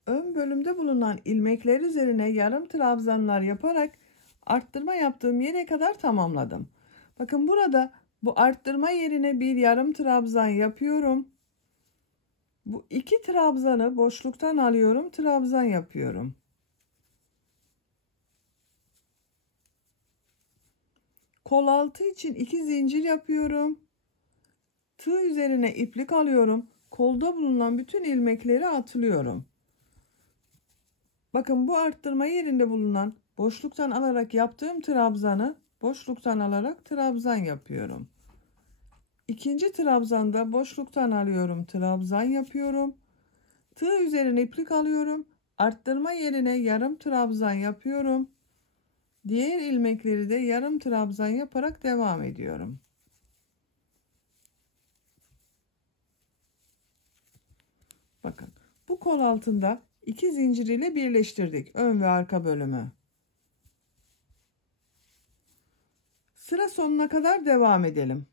Ön bölümde bulunan ilmekler üzerine yarım trabzanlar yaparak arttırma yaptığım yere kadar tamamladım. Bakın burada bu arttırma yerine bir yarım trabzan yapıyorum. Bu iki trabzanı boşluktan alıyorum, trabzan yapıyorum. Kol altı için 2 zincir yapıyorum. Tığ üzerine iplik alıyorum. Kolda bulunan bütün ilmekleri atlıyorum. Bakın bu arttırma yerinde bulunan boşluktan alarak yaptığım trabzanı boşluktan alarak trabzan yapıyorum. İkinci trabzanda boşluktan alıyorum, trabzan yapıyorum. Tığ üzerine iplik alıyorum. Arttırma yerine yarım trabzan yapıyorum. Diğer ilmekleri de yarım trabzan yaparak devam ediyorum. Bakın bu kol altında 2 zincir ile birleştirdik ön ve arka bölümü. Sıra sonuna kadar devam edelim.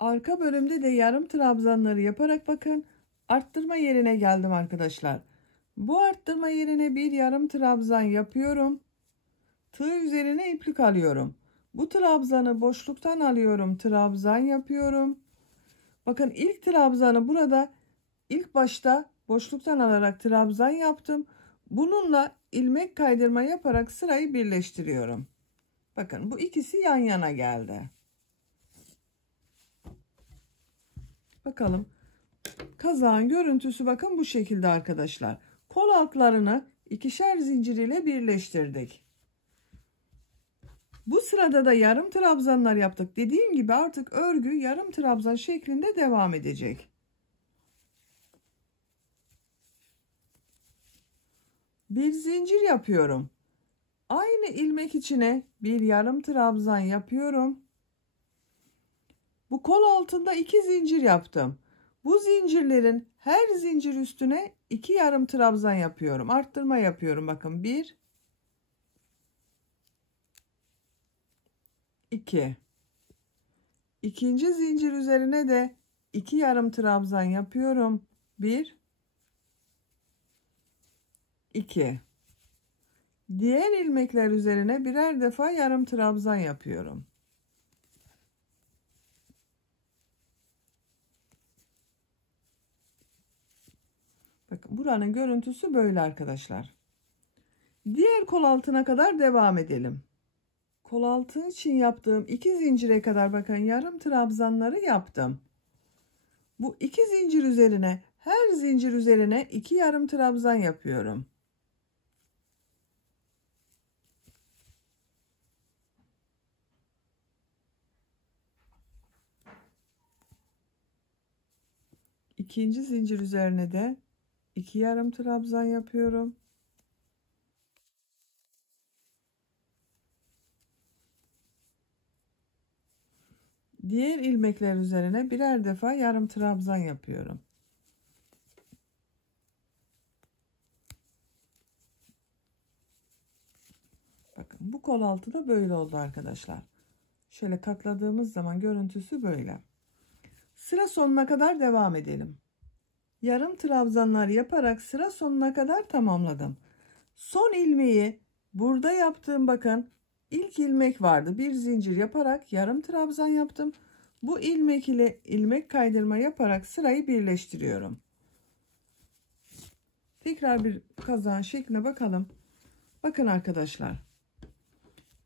Arka bölümde de yarım trabzanları yaparak bakın arttırma yerine geldim arkadaşlar. Bu arttırma yerine bir yarım trabzan yapıyorum. Tığ üzerine iplik alıyorum. Bu trabzanı boşluktan alıyorum, trabzan yapıyorum. Bakın ilk trabzanı burada ilk başta boşluktan alarak trabzan yaptım. Bununla ilmek kaydırma yaparak sırayı birleştiriyorum. Bakın bu ikisi yan yana geldi. Bakalım. Kazağın görüntüsü bakın bu şekilde arkadaşlar. Kol altlarını ikişer zincir ile birleştirdik. Bu sırada da yarım trabzanlar yaptık. Dediğim gibi artık örgü yarım trabzan şeklinde devam edecek. Bir zincir yapıyorum. Aynı ilmek içine bir yarım trabzan yapıyorum. Bu kol altında 2 zincir yaptım. Bu zincirlerin her zincir üstüne 2 yarım trabzan yapıyorum. Arttırma yapıyorum. Bakın 1 2. İkinci zincir üzerine de 2 yarım trabzan yapıyorum. 1 2. Diğer ilmekler üzerine birer defa yarım trabzan yapıyorum. Bakın buranın görüntüsü böyle arkadaşlar. Diğer kol altına kadar devam edelim. Kol altı için yaptığım 2 zincire kadar bakın yarım trabzanları yaptım. Bu 2 zincir üzerine her zincir üzerine 2 yarım trabzan yapıyorum. İkinci zincir üzerine de 2 yarım trabzan yapıyorum. Diğer ilmekler üzerine birer defa yarım trabzan yapıyorum. Bakın bu kol altı da böyle oldu arkadaşlar. Şöyle katladığımız zaman görüntüsü böyle. Sıra sonuna kadar devam edelim. Yarım trabzanlar yaparak sıra sonuna kadar tamamladım. Son ilmeği burada yaptığım bakın ilk ilmek vardı. Bir zincir yaparak yarım trabzan yaptım. Bu ilmek ile ilmek kaydırma yaparak sırayı birleştiriyorum. Tekrar bir kazağın şekline bakalım. Bakın arkadaşlar.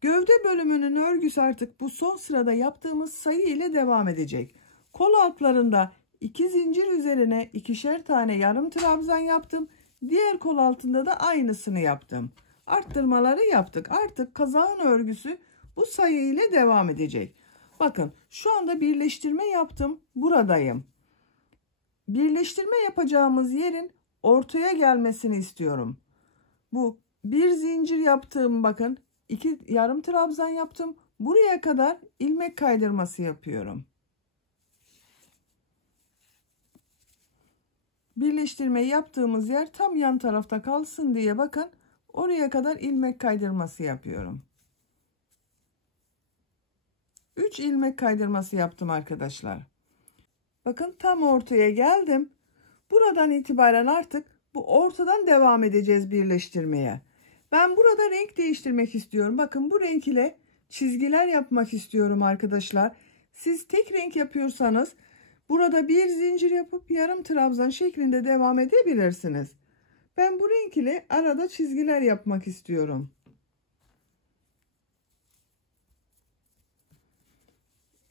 Gövde bölümünün örgüsü artık bu son sırada yaptığımız sayı ile devam edecek. Kol altlarında 2 zincir üzerine ikişer tane yarım trabzan yaptım. Diğer kol altında da aynısını yaptım. Arttırmaları yaptık. Artık kazağın örgüsü bu sayı ile devam edecek. Bakın şu anda birleştirme yaptım. Buradayım. Birleştirme yapacağımız yerin ortaya gelmesini istiyorum. Bu bir zincir yaptığım, bakın 2 yarım trabzan yaptım. Buraya kadar ilmek kaydırması yapıyorum. Birleştirmeyi yaptığımız yer tam yan tarafta kalsın diye bakın oraya kadar ilmek kaydırması yapıyorum. 3 ilmek kaydırması yaptım arkadaşlar. Bakın tam ortaya geldim. Buradan itibaren artık bu ortadan devam edeceğiz birleştirmeye. Ben burada renk değiştirmek istiyorum. Bakın bu renk ile çizgiler yapmak istiyorum arkadaşlar. Siz tek renk yapıyorsanız burada bir zincir yapıp yarım trabzan şeklinde devam edebilirsiniz. Ben bu renk ile arada çizgiler yapmak istiyorum.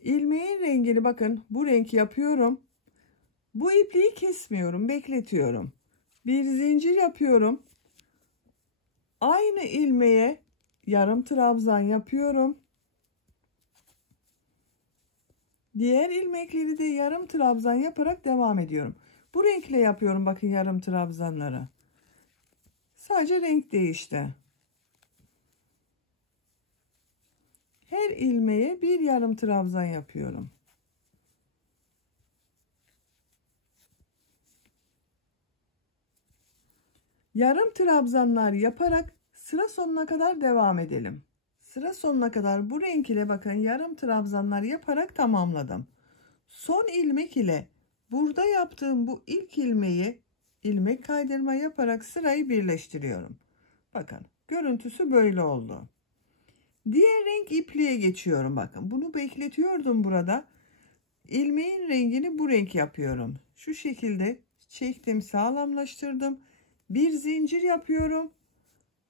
İlmeğin rengini bakın bu renk yapıyorum. Bu ipliği kesmiyorum, bekletiyorum. Bir zincir yapıyorum. Aynı ilmeğe yarım trabzan yapıyorum. Diğer ilmekleri de yarım trabzan yaparak devam ediyorum. Bu renkle yapıyorum bakın yarım trabzanları. Sadece renk değişti. Her ilmeğe bir yarım trabzan yapıyorum. Yarım trabzanlar yaparak sıra sonuna kadar devam edelim. Sıra sonuna kadar bu renk ile bakın yarım trabzanlar yaparak tamamladım. Son ilmek ile burada yaptığım bu ilk ilmeği ilmek kaydırma yaparak sırayı birleştiriyorum. Bakın görüntüsü böyle oldu. Diğer renk ipliğe geçiyorum. Bakın bunu bekletiyordum burada. İlmeğin rengini bu renk yapıyorum. Şu şekilde çektim, sağlamlaştırdım. Bir zincir yapıyorum.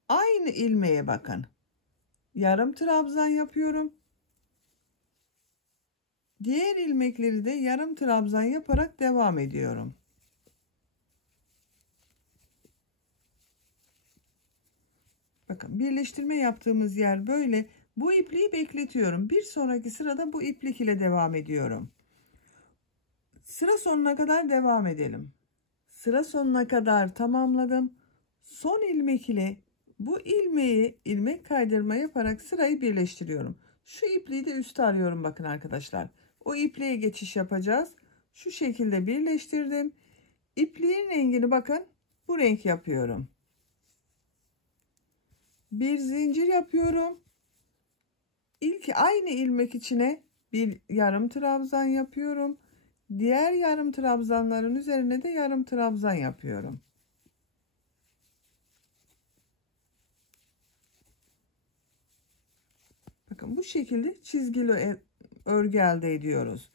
Aynı ilmeğe bakın. Yarım trabzan yapıyorum. Diğer ilmekleri de yarım trabzan yaparak devam ediyorum. Bakın birleştirme yaptığımız yer böyle. Bu ipliği bekletiyorum. Bir sonraki sırada bu iplik ile devam ediyorum. Sıra sonuna kadar devam edelim. Sıra sonuna kadar tamamladım. Son ilmek ile bu ilmeği ilmek kaydırma yaparak sırayı birleştiriyorum. Şu ipliği de üste arıyorum bakın arkadaşlar. O ipliğe geçiş yapacağız. Şu şekilde birleştirdim. İpliğin rengini bakın bu renk yapıyorum. Bir zincir yapıyorum. İlk aynı ilmek içine bir yarım trabzan yapıyorum. Diğer yarım trabzanların üzerine de yarım trabzan yapıyorum. Bakın bu şekilde çizgili örgü elde ediyoruz.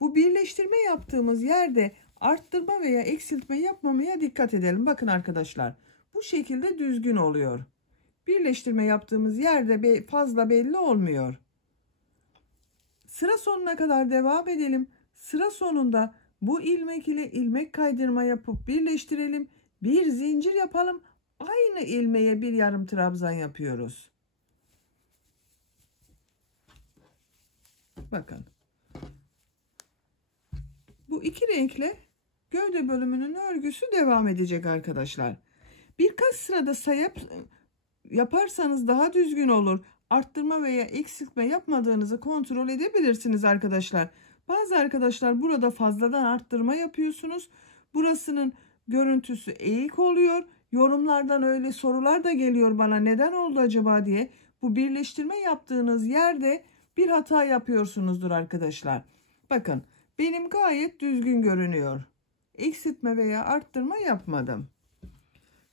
Bu birleştirme yaptığımız yerde arttırma veya eksiltme yapmamaya dikkat edelim. Bakın arkadaşlar bu şekilde düzgün oluyor. Birleştirme yaptığımız yerde fazla belli olmuyor. Sıra sonuna kadar devam edelim. Sıra sonunda bu ilmek ile ilmek kaydırma yapıp birleştirelim. Bir zincir yapalım. Aynı ilmeğe bir yarım trabzan yapıyoruz. Bakın. Bu iki renkle gövde bölümünün örgüsü devam edecek arkadaşlar. Birkaç sırada sayıp yaparsanız daha düzgün olur. Arttırma veya eksiltme yapmadığınızı kontrol edebilirsiniz arkadaşlar. Bazı arkadaşlar burada fazladan arttırma yapıyorsunuz. Burasının görüntüsü eğik oluyor. Yorumlardan öyle sorular da geliyor bana, neden oldu acaba diye. Bu birleştirme yaptığınız yerde bir hata yapıyorsunuzdur arkadaşlar. Bakın benim gayet düzgün görünüyor. Eksiltme veya arttırma yapmadım.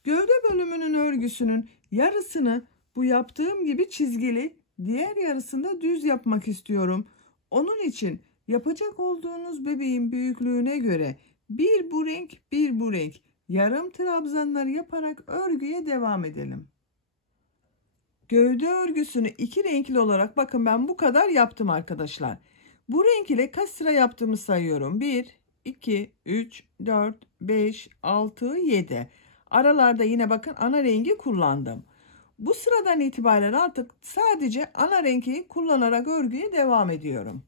Gövde bölümünün örgüsünün yarısını Bu yaptığım gibi çizgili, diğer yarısında düz yapmak istiyorum. Onun için yapacak olduğunuz bebeğin büyüklüğüne göre bir bu renk, bir bu renk yarım trabzanlar yaparak örgüye devam edelim. Gövde örgüsünü iki renkli olarak bakın ben bu kadar yaptım arkadaşlar. Bu renk ile kaç sıra yaptığımı sayıyorum. 1, 2, 3, 4, 5, 6, 7. Aralarda yine bakın ana rengi kullandım. Bu sıradan itibaren artık sadece ana rengi kullanarak örgüye devam ediyorum.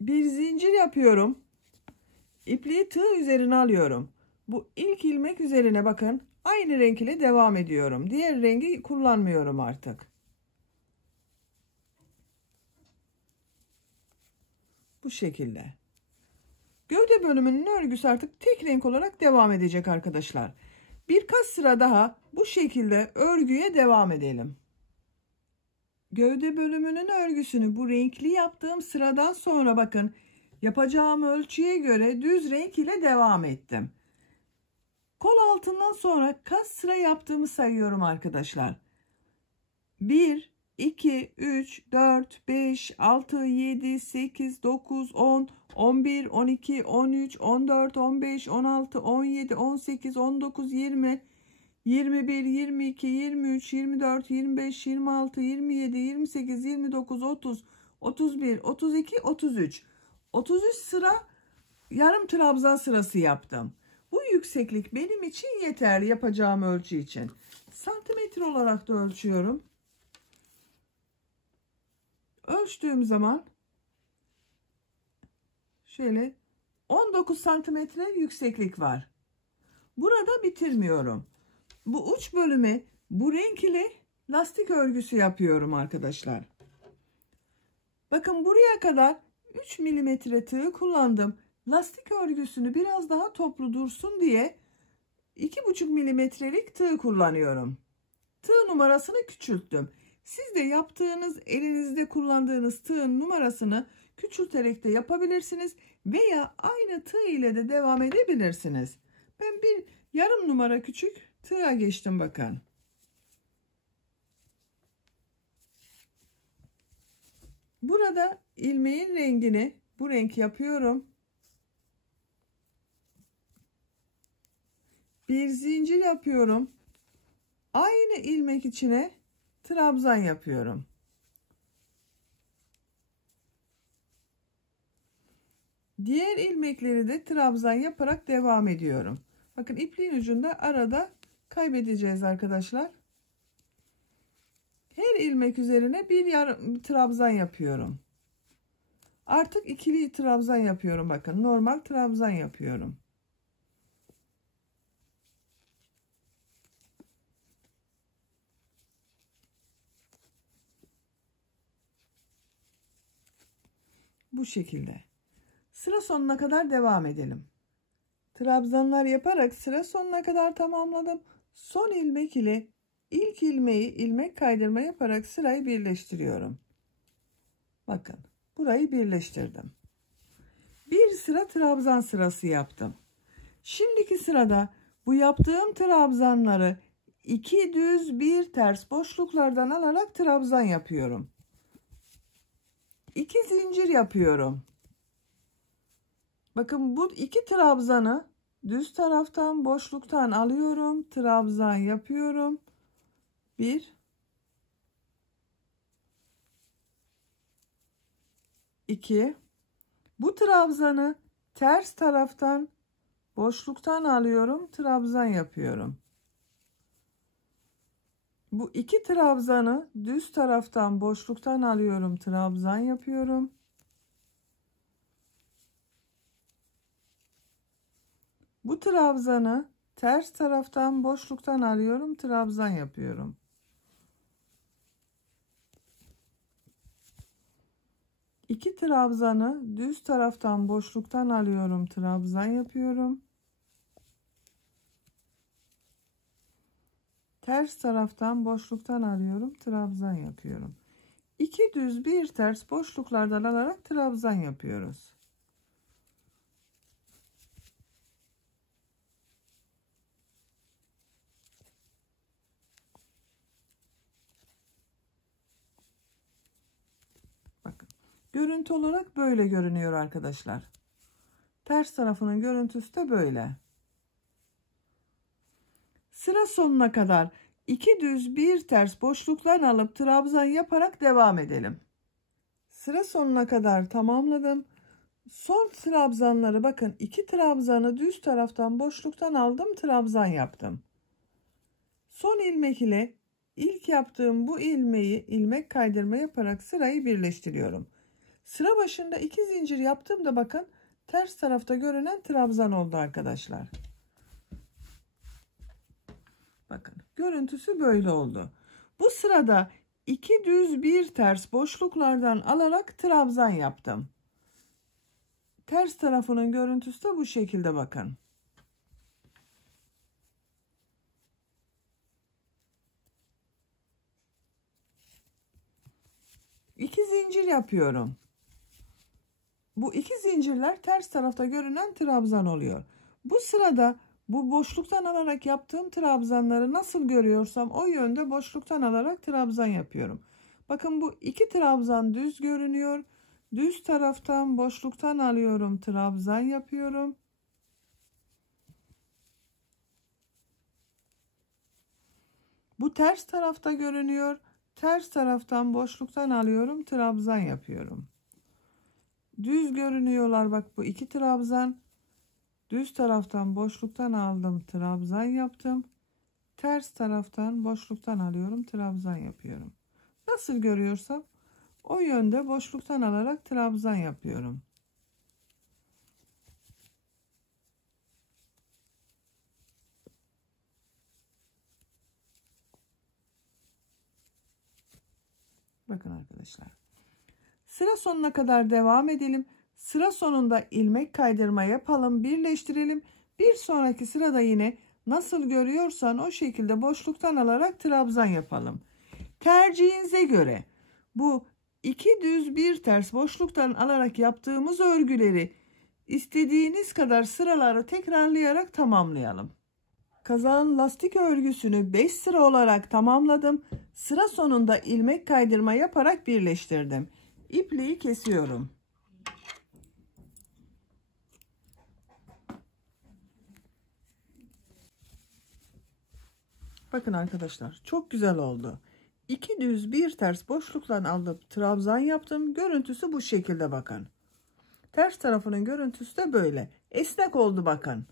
Bir zincir yapıyorum. İpliği tığ üzerine alıyorum. Bu ilk ilmek üzerine bakın aynı renk ile devam ediyorum. Diğer rengi kullanmıyorum artık. Bu şekilde. Gövde bölümünün örgüsü artık tek renk olarak devam edecek arkadaşlar. Birkaç sıra daha bu şekilde örgüye devam edelim. Gövde bölümünün örgüsünü bu renkli yaptığım sıradan sonra bakın yapacağım ölçüye göre düz renk ile devam ettim. Kol altından sonra kaç sıra yaptığımı sayıyorum arkadaşlar. 1, 2, 3, 4, 5, 6, 7, 8, 9, 10, 11, 12, 13, 14, 15, 16, 17, 18, 19, 20, 21, 22, 23, 24, 25, 26, 27, 28, 29, 30, 31, 32, 33. 33 sıra yarım trabzan sırası yaptım. Bu yükseklik benim için yeterli yapacağım ölçü için. Santimetre olarak da ölçüyorum. Ölçtüğüm zaman şöyle 19 santimetre yükseklik var. Burada bitirmiyorum. Bu uç bölüme bu renk ile lastik örgüsü yapıyorum arkadaşlar. Bakın buraya kadar 3 milimetre tığ kullandım. Lastik örgüsünü biraz daha toplu dursun diye 2,5 milimetrelik tığ kullanıyorum. Tığ numarasını küçülttüm. Siz de yaptığınız elinizde kullandığınız tığın numarasını küçülterek de yapabilirsiniz veya aynı tığ ile de devam edebilirsiniz. Ben bir yarım numara küçük tığa geçtim bakın. Burada ilmeğin rengini bu renk yapıyorum. Bir zincir yapıyorum. Aynı ilmek içine trabzan yapıyorum. Diğer ilmekleri de trabzan yaparak devam ediyorum. Bakın ipliğin ucunda arada kaybedeceğiz arkadaşlar. Her ilmek üzerine bir yarım trabzan yapıyorum. Artık ikili trabzan yapıyorum bakın. Normal trabzan yapıyorum. Bu şekilde. Sıra sonuna kadar devam edelim. Trabzanlar yaparak sıra sonuna kadar tamamladım. Son ilmek ile ilk ilmeği ilmek kaydırma yaparak sırayı birleştiriyorum. Bakın burayı birleştirdim. Bir sıra trabzan sırası yaptım. Şimdiki sırada bu yaptığım trabzanları 2 düz 1 ters boşluklardan alarak trabzan yapıyorum. 2 zincir yapıyorum. Bakın bu iki trabzanı düz taraftan boşluktan alıyorum. Trabzan yapıyorum. 1 2 bu trabzanı ters taraftan boşluktan alıyorum. Trabzan yapıyorum. Bu iki trabzanı düz taraftan boşluktan alıyorum. Trabzan yapıyorum. Bu trabzanı ters taraftan boşluktan alıyorum. Trabzan yapıyorum. İki trabzanı düz taraftan boşluktan alıyorum. Trabzan yapıyorum. Ters taraftan boşluktan alıyorum. Trabzan yapıyorum. 2 düz 1 ters boşluklardan alarak trabzan yapıyoruz. Görüntü olarak böyle görünüyor arkadaşlar. Ters tarafının görüntüsü de böyle. Sıra sonuna kadar 2 düz 1 ters boşluktan alıp trabzan yaparak devam edelim. Sıra sonuna kadar tamamladım. Son trabzanları bakın 2 trabzanı düz taraftan boşluktan aldım, trabzan yaptım. Son ilmek ile ilk yaptığım bu ilmeği ilmek kaydırma yaparak sırayı birleştiriyorum. Sıra başında 2 zincir yaptığımda bakın ters tarafta görünen trabzan oldu arkadaşlar. Bakın görüntüsü böyle oldu. Bu sırada 2 düz 1 ters boşluklardan alarak trabzan yaptım. Ters tarafının görüntüsü de bu şekilde bakın. İki zincir yapıyorum. Bu iki zincirler ters tarafta görünen trabzan oluyor. Bu sırada bu boşluktan alarak yaptığım trabzanları nasıl görüyorsam o yönde boşluktan alarak trabzan yapıyorum. Bakın bu iki trabzan düz görünüyor. Düz taraftan boşluktan alıyorum, trabzan yapıyorum. Bu ters tarafta görünüyor. Ters taraftan boşluktan alıyorum, trabzan yapıyorum. Düz görünüyorlar bak bu iki trabzan. Düz taraftan boşluktan aldım, trabzan yaptım. Ters taraftan boşluktan alıyorum, trabzan yapıyorum. Nasıl görüyorsam o yönde boşluktan alarak trabzan yapıyorum. Bakın arkadaşlar. Sıra sonuna kadar devam edelim. Sıra sonunda ilmek kaydırma yapalım, birleştirelim. Bir sonraki sırada yine nasıl görüyorsan o şekilde boşluktan alarak trabzan yapalım. Tercihinize göre bu iki düz bir ters boşluktan alarak yaptığımız örgüleri istediğiniz kadar sıraları tekrarlayarak tamamlayalım. Kazağın lastik örgüsünü 5 sıra olarak tamamladım. Sıra sonunda ilmek kaydırma yaparak birleştirdim. İpliği kesiyorum. Bakın arkadaşlar çok güzel oldu. 2 düz bir ters boşluktan alıp trabzan yaptım. Görüntüsü bu şekilde bakın. Ters tarafının görüntüsü de böyle. Esnek oldu bakın.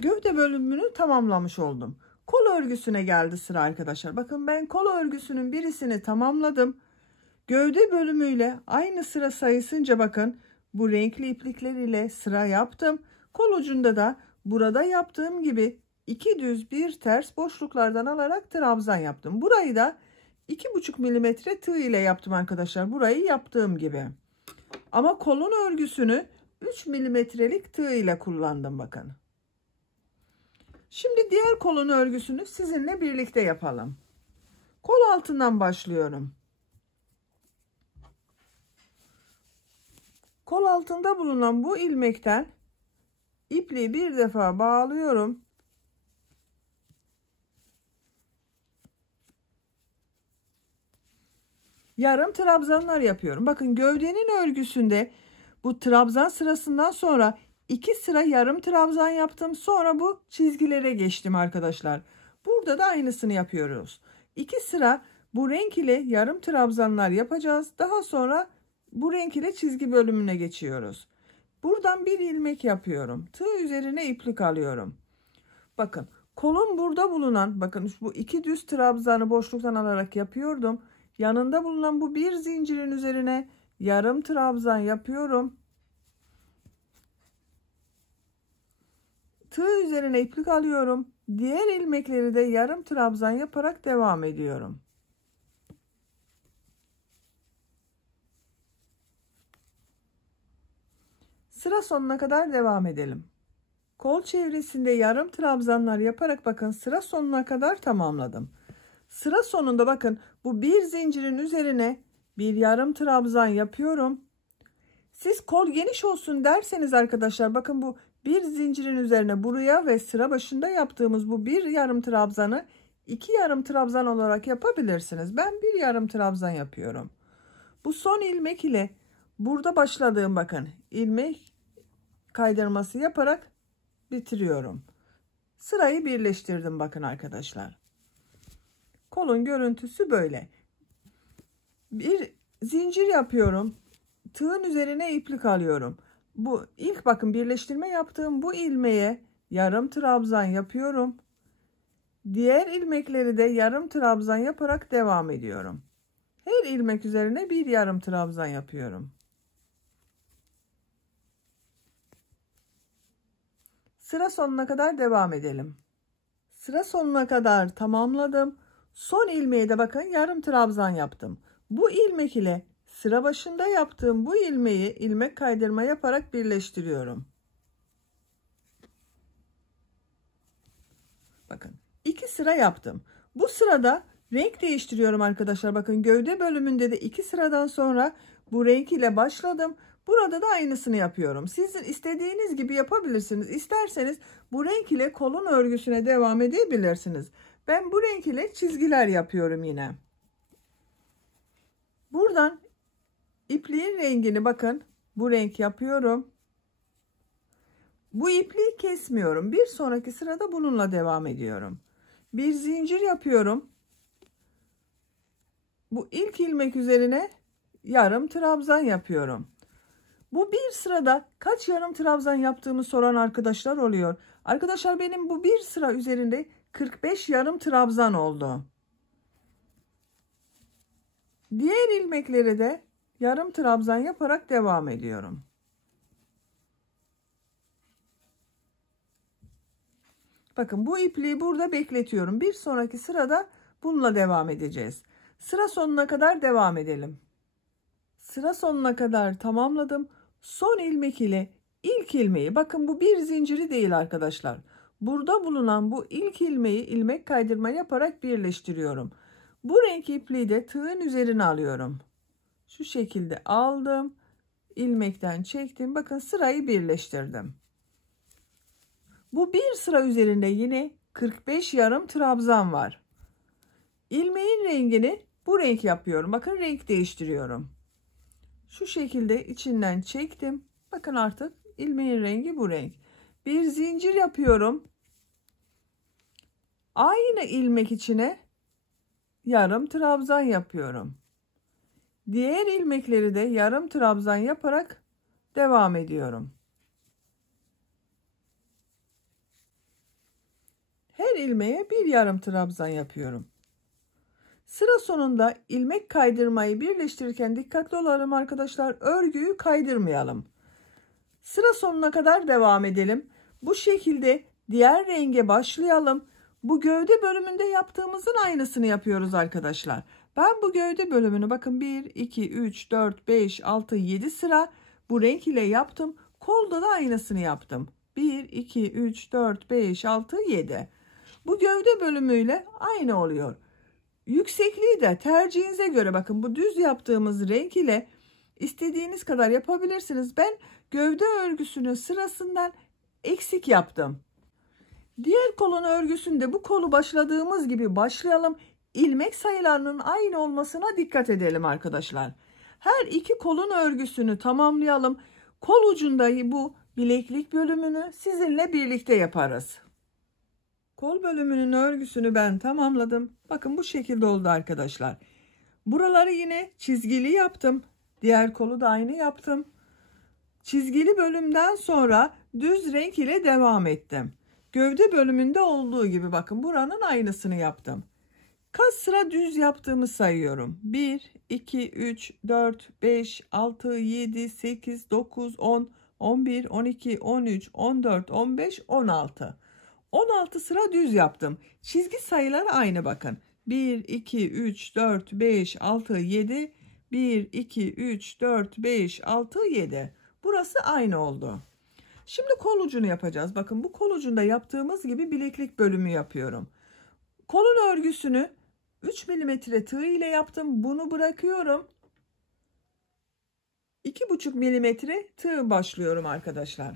Gövde bölümünü tamamlamış oldum. Kol örgüsüne geldi sıra arkadaşlar. Bakın ben kol örgüsünün birisini tamamladım. Gövde bölümüyle aynı sıra sayısınca bakın bu renkli iplikler ile sıra yaptım. Kol ucunda da burada yaptığım gibi 2 düz bir ters boşluklardan alarak trabzan yaptım. Burayı da 2,5 milimetre tığ ile yaptım arkadaşlar. Burayı yaptığım gibi. Ama kolun örgüsünü 3 milimetrelik tığ ile kullandım bakın. Şimdi diğer kolun örgüsünü sizinle birlikte yapalım. Kol altından başlıyorum. Kol altında bulunan bu ilmekten ipliği bir defa bağlıyorum. Yarım trabzanlar yapıyorum. Bakın gövdenin örgüsünde bu trabzan sırasından sonra 2 sıra yarım trabzan yaptım. Sonra bu çizgilere geçtim arkadaşlar. Burada da aynısını yapıyoruz. 2 sıra bu renk ile yarım trabzanlar yapacağız. Daha sonra bu renk ile çizgi bölümüne geçiyoruz. Buradan bir ilmek yapıyorum. Tığ üzerine iplik alıyorum. Bakın kolun burada bulunan bakın bu 2 düz trabzanı boşluktan alarak yapıyordum. Yanında bulunan bu bir zincirin üzerine yarım trabzan yapıyorum. Tığ üzerine iplik alıyorum. Diğer ilmekleri de yarım trabzan yaparak devam ediyorum. Sıra sonuna kadar devam edelim. Kol çevresinde yarım trabzanlar yaparak bakın sıra sonuna kadar tamamladım. Sıra sonunda bakın bu bir zincirin üzerine bir yarım trabzan yapıyorum. Siz kol geniş olsun derseniz arkadaşlar bakın bu bir zincirin üzerine buraya ve sıra başında yaptığımız bu bir yarım trabzanı 2 yarım trabzan olarak yapabilirsiniz. Ben bir yarım trabzan yapıyorum. Bu son ilmek ile burada başladığım bakın ilmek kaydırması yaparak bitiriyorum. Sırayı birleştirdim bakın arkadaşlar. Kolun görüntüsü böyle. Bir zincir yapıyorum. Tığın üzerine iplik alıyorum. Bu ilk bakın birleştirme yaptığım bu ilmeğe yarım trabzan yapıyorum. Diğer ilmekleri de yarım trabzan yaparak devam ediyorum. Her ilmek üzerine bir yarım trabzan yapıyorum. Sıra sonuna kadar devam edelim. Sıra sonuna kadar tamamladım. Son ilmeğe de bakın yarım trabzan yaptım. Bu ilmek ile sıra başında yaptığım bu ilmeği ilmek kaydırma yaparak birleştiriyorum. Bakın 2 sıra yaptım. Bu sırada renk değiştiriyorum arkadaşlar. Bakın gövde bölümünde de 2 sıradan sonra bu renk ile başladım. Burada da aynısını yapıyorum. Sizin istediğiniz gibi yapabilirsiniz. İsterseniz bu renk ile kolun örgüsüne devam edebilirsiniz. Ben bu renk ile çizgiler yapıyorum yine. Buradan ipliğin rengini bakın bu renk yapıyorum. Bu ipliği kesmiyorum. Bir sonraki sırada bununla devam ediyorum. Bir zincir yapıyorum. Bu ilk ilmek üzerine yarım trabzan yapıyorum. Bu bir sırada kaç yarım trabzan yaptığımı soran arkadaşlar oluyor. Arkadaşlar benim bu bir sıra üzerinde 45 yarım trabzan oldu. Diğer ilmekleri de yarım trabzan yaparak devam ediyorum. Bakın bu ipliği burada bekletiyorum. Bir sonraki sırada bununla devam edeceğiz. Sıra sonuna kadar devam edelim. Sıra sonuna kadar tamamladım. Son ilmek ile ilk ilmeği bakın bu bir zinciri değil arkadaşlar. Burada bulunan bu ilk ilmeği ilmek kaydırma yaparak birleştiriyorum. Bu renk ipliği de tığın üzerine alıyorum. Şu şekilde aldım. İlmekten çektim. Bakın sırayı birleştirdim. Bu bir sıra üzerinde yine 45 yarım trabzan var. İlmeğin rengini bu renk yapıyorum. Bakın renk değiştiriyorum. Şu şekilde içinden çektim. Bakın artık ilmeğin rengi bu renk. Bir zincir yapıyorum. Aynı ilmek içine yarım trabzan yapıyorum. Diğer ilmekleri de yarım trabzan yaparak devam ediyorum. Her ilmeğe bir yarım trabzan yapıyorum. Sıra sonunda ilmek kaydırmayı birleştirirken dikkatli olalım arkadaşlar. Örgüyü kaydırmayalım. Sıra sonuna kadar devam edelim. Bu şekilde diğer renge başlayalım. Bu gövde bölümünde yaptığımızın aynısını yapıyoruz arkadaşlar. Ben bu gövde bölümünü bakın 1, 2, 3, 4, 5, 6, 7 sıra bu renk ile yaptım. Kolda da aynısını yaptım. 1, 2, 3, 4, 5, 6, 7. Bu gövde bölümüyle aynı oluyor. Yüksekliği de tercihinize göre bakın bu düz yaptığımız renk ile istediğiniz kadar yapabilirsiniz. Ben gövde örgüsünün sırasından eksik yaptım. Diğer kolun örgüsünde bu kolu başladığımız gibi başlayalım. İlmek sayılarının aynı olmasına dikkat edelim arkadaşlar. Her iki kolun örgüsünü tamamlayalım. Kol ucunda bu bileklik bölümünü sizinle birlikte yaparız. Kol bölümünün örgüsünü ben tamamladım. Bakın bu şekilde oldu arkadaşlar. Buraları yine çizgili yaptım. Diğer kolu da aynı yaptım. Çizgili bölümden sonra düz renk ile devam ettim. Gövde bölümünde olduğu gibi bakın buranın aynısını yaptım. Kaç sıra düz yaptığımı sayıyorum. 1, 2, 3, 4, 5, 6, 7, 8, 9, 10, 11, 12, 13, 14, 15, 16. 16 sıra düz yaptım. Çizgi sayıları aynı bakın. 1, 2, 3, 4, 5, 6, 7. 1, 2, 3, 4, 5, 6, 7. Burası aynı oldu. Şimdi kol ucunu yapacağız. Bakın bu kol ucunda yaptığımız gibi bileklik bölümü yapıyorum. Kolun örgüsünü 3 milimetre tığ ile yaptım. Bunu bırakıyorum. 2,5 milimetre tığ başlıyorum arkadaşlar.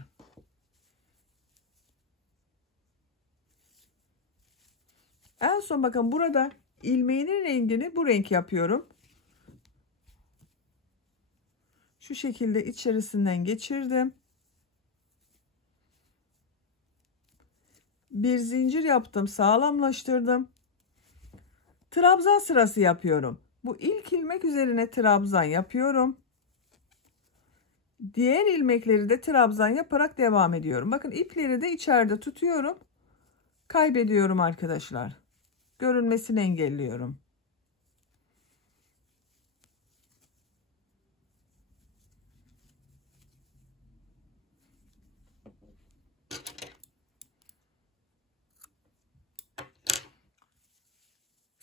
En son bakın burada ilmeğinin rengini bu renk yapıyorum. şu şekilde içerisinden geçirdim. Bir zincir yaptım, sağlamlaştırdım. Trabzan sırası yapıyorum. Bu ilk ilmek üzerine trabzan yapıyorum. Diğer ilmekleri de trabzan yaparak devam ediyorum. Bakın ipleri de içeride tutuyorum. Kaybediyorum arkadaşlar. Görünmesini engelliyorum.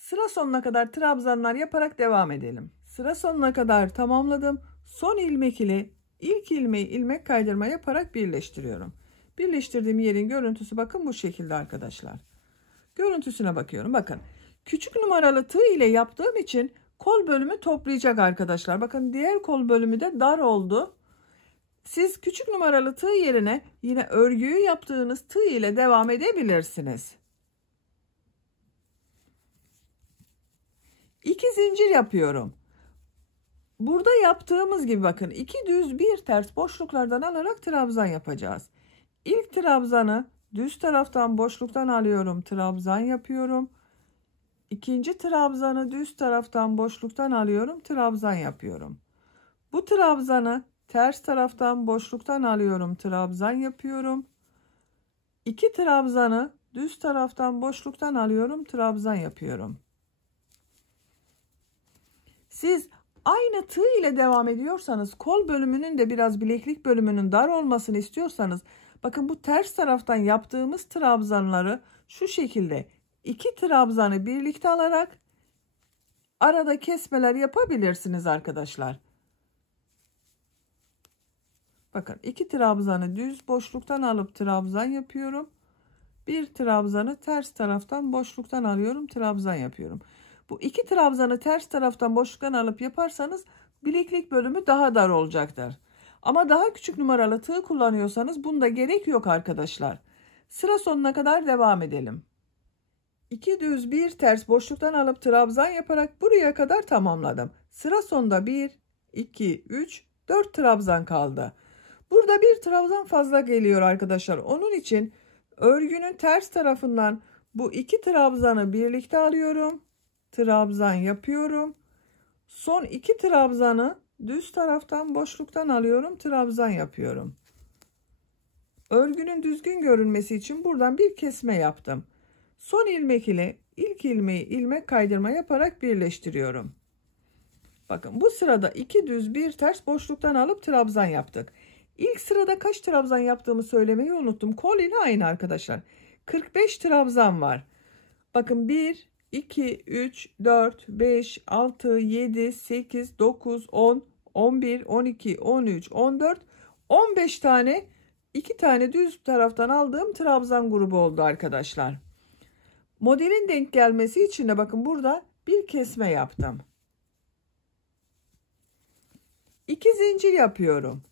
Sıra sonuna kadar trabzanlar yaparak devam edelim. Sıra sonuna kadar tamamladım. Son ilmek ile ilk ilmeği ilmek kaydırma yaparak birleştiriyorum. Birleştirdiğim yerin görüntüsü bakın bu şekilde arkadaşlar. Görüntüsüne bakıyorum. Bakın küçük numaralı tığ ile yaptığım için kol bölümü toplayacak arkadaşlar. Bakın diğer kol bölümü de dar oldu. Siz küçük numaralı tığ yerine yine örgüyü yaptığınız tığ ile devam edebilirsiniz. 2 zincir yapıyorum. Burada yaptığımız gibi bakın 2 düz 1 ters boşluklardan alarak trabzan yapacağız. İlk trabzanı düz taraftan boşluktan alıyorum, trabzan yapıyorum. İkinci trabzanı düz taraftan boşluktan alıyorum, trabzan yapıyorum. Bu trabzanı ters taraftan boşluktan alıyorum, trabzan yapıyorum. 2 trabzanı düz taraftan boşluktan alıyorum, trabzan yapıyorum. Siz aynı tığ ile devam ediyorsanız, kol bölümünün de biraz bileklik bölümünün dar olmasını istiyorsanız, bakın bu ters taraftan yaptığımız trabzanları şu şekilde 2 trabzanı birlikte alarak arada kesmeler yapabilirsiniz arkadaşlar. Bakın 2 trabzanı düz boşluktan alıp trabzan yapıyorum. Bir trabzanı ters taraftan boşluktan alıyorum, trabzan yapıyorum. Bu 2 trabzanı ters taraftan boşluktan alıp yaparsanız bileklik bölümü daha dar olacaktır. Ama daha küçük numaralı tığ kullanıyorsanız bunda gerek yok arkadaşlar. Sıra sonuna kadar devam edelim. 2 düz 1 ters boşluktan alıp trabzan yaparak buraya kadar tamamladım. Sıra sonunda 1, 2, 3, 4 trabzan kaldı. Burada bir trabzan fazla geliyor arkadaşlar. Onun için örgünün ters tarafından bu 2 trabzanı birlikte alıyorum. Trabzan yapıyorum. Son 2 trabzanı düz taraftan boşluktan alıyorum, trabzan yapıyorum. Örgünün düzgün görünmesi için buradan bir kesme yaptım. Son ilmek ile ilk ilmeği ilmek kaydırma yaparak birleştiriyorum. Bakın bu sırada 2 düz 1 ters boşluktan alıp trabzan yaptık. İlk sırada kaç trabzan yaptığımı söylemeyi unuttum. Kol ile aynı arkadaşlar. 45 trabzan var. Bakın 1, 2, 3, 4, 5, 6, 7, 8, 9, 10, 11, 12, 13, 14, 15 tane 2 tane düz taraftan aldığım trabzan grubu oldu arkadaşlar. Modelin denk gelmesi için de bakın burada bir kesme yaptım. 2 zincir yapıyorum.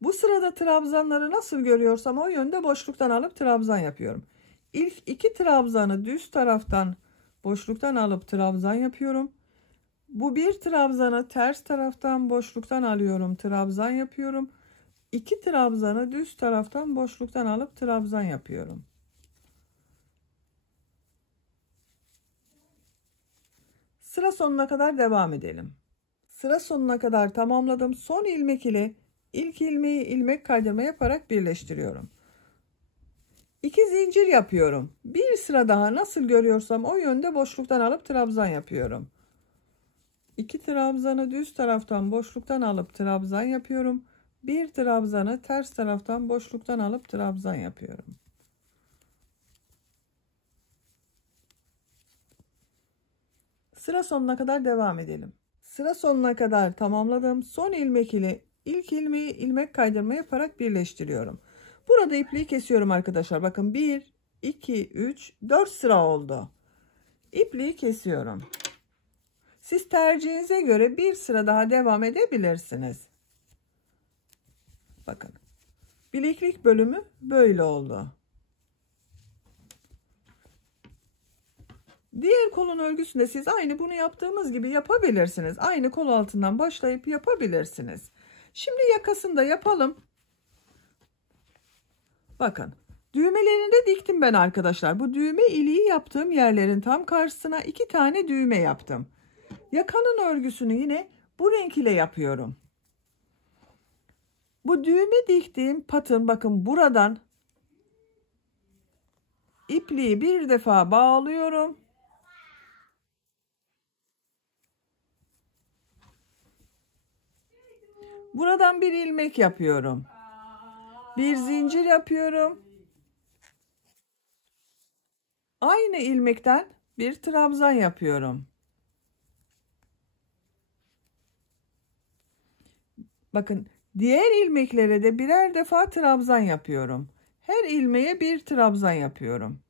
Bu sırada trabzanları nasıl görüyorsam o yönde boşluktan alıp trabzan yapıyorum. İlk 2 trabzanı düz taraftan boşluktan alıp trabzan yapıyorum. Bu bir trabzanı ters taraftan boşluktan alıyorum, trabzan yapıyorum. 2 trabzanı düz taraftan boşluktan alıp trabzan yapıyorum. Sıra sonuna kadar devam edelim. Sıra sonuna kadar tamamladım. Son ilmek ile ilk ilmeği ilmek kaydırma yaparak birleştiriyorum. 2 zincir yapıyorum. Bir sıra daha nasıl görüyorsam o yönde boşluktan alıp trabzan yapıyorum. 2 trabzanı düz taraftan boşluktan alıp trabzan yapıyorum. Bir trabzanı ters taraftan boşluktan alıp trabzan yapıyorum. Sıra sonuna kadar devam edelim. Sıra sonuna kadar tamamladım. Son ilmek ile ilk ilmeği ilmek kaydırma yaparak birleştiriyorum. Burada ipliği kesiyorum arkadaşlar. Bakın 1, 2, 3, 4 sıra oldu. İpliği kesiyorum. Siz tercihinize göre bir sıra daha devam edebilirsiniz. Bakın. Bileklik bölümü böyle oldu. Diğer kolun örgüsünde siz aynı bunu yaptığımız gibi yapabilirsiniz. Aynı kol altından başlayıp yapabilirsiniz. Şimdi yakasını da yapalım. Bakın. Düğmelerini de diktim ben arkadaşlar. Bu düğme iliği yaptığım yerlerin tam karşısına 2 tane düğme yaptım. Yakanın örgüsünü yine bu renk ile yapıyorum. Bu düğme diktiğim patın bakın buradan ipliği bir defa bağlıyorum. Buradan bir ilmek yapıyorum. Bir zincir yapıyorum. Aynı ilmekten bir trabzan yapıyorum. Bakın diğer ilmeklere de birer defa trabzan yapıyorum. Her ilmeğe bir trabzan yapıyorum.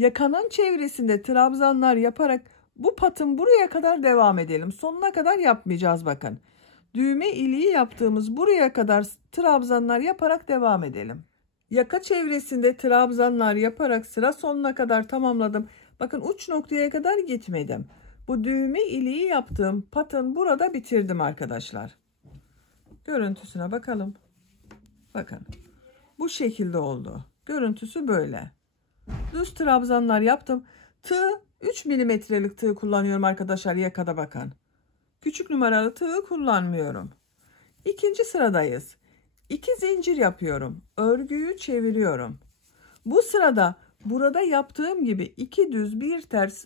Yakanın çevresinde trabzanlar yaparak bu patın buraya kadar devam edelim. Sonuna kadar yapmayacağız bakın. Düğme iliği yaptığımız buraya kadar trabzanlar yaparak devam edelim. Yaka çevresinde trabzanlar yaparak sıra sonuna kadar tamamladım. Bakın uç noktaya kadar gitmedim. Bu düğme iliği yaptığım patın burada bitirdim arkadaşlar. Görüntüsüne bakalım. Bakın. Bu şekilde oldu. Görüntüsü böyle. Düz trabzanlar yaptım. Tığ 3 milimetrelik tığ kullanıyorum arkadaşlar yakada bakın. Küçük numaralı tığ kullanmıyorum. İkinci sıradayız. 2 zincir yapıyorum. Örgüyü çeviriyorum. Bu sırada burada yaptığım gibi 2 düz bir ters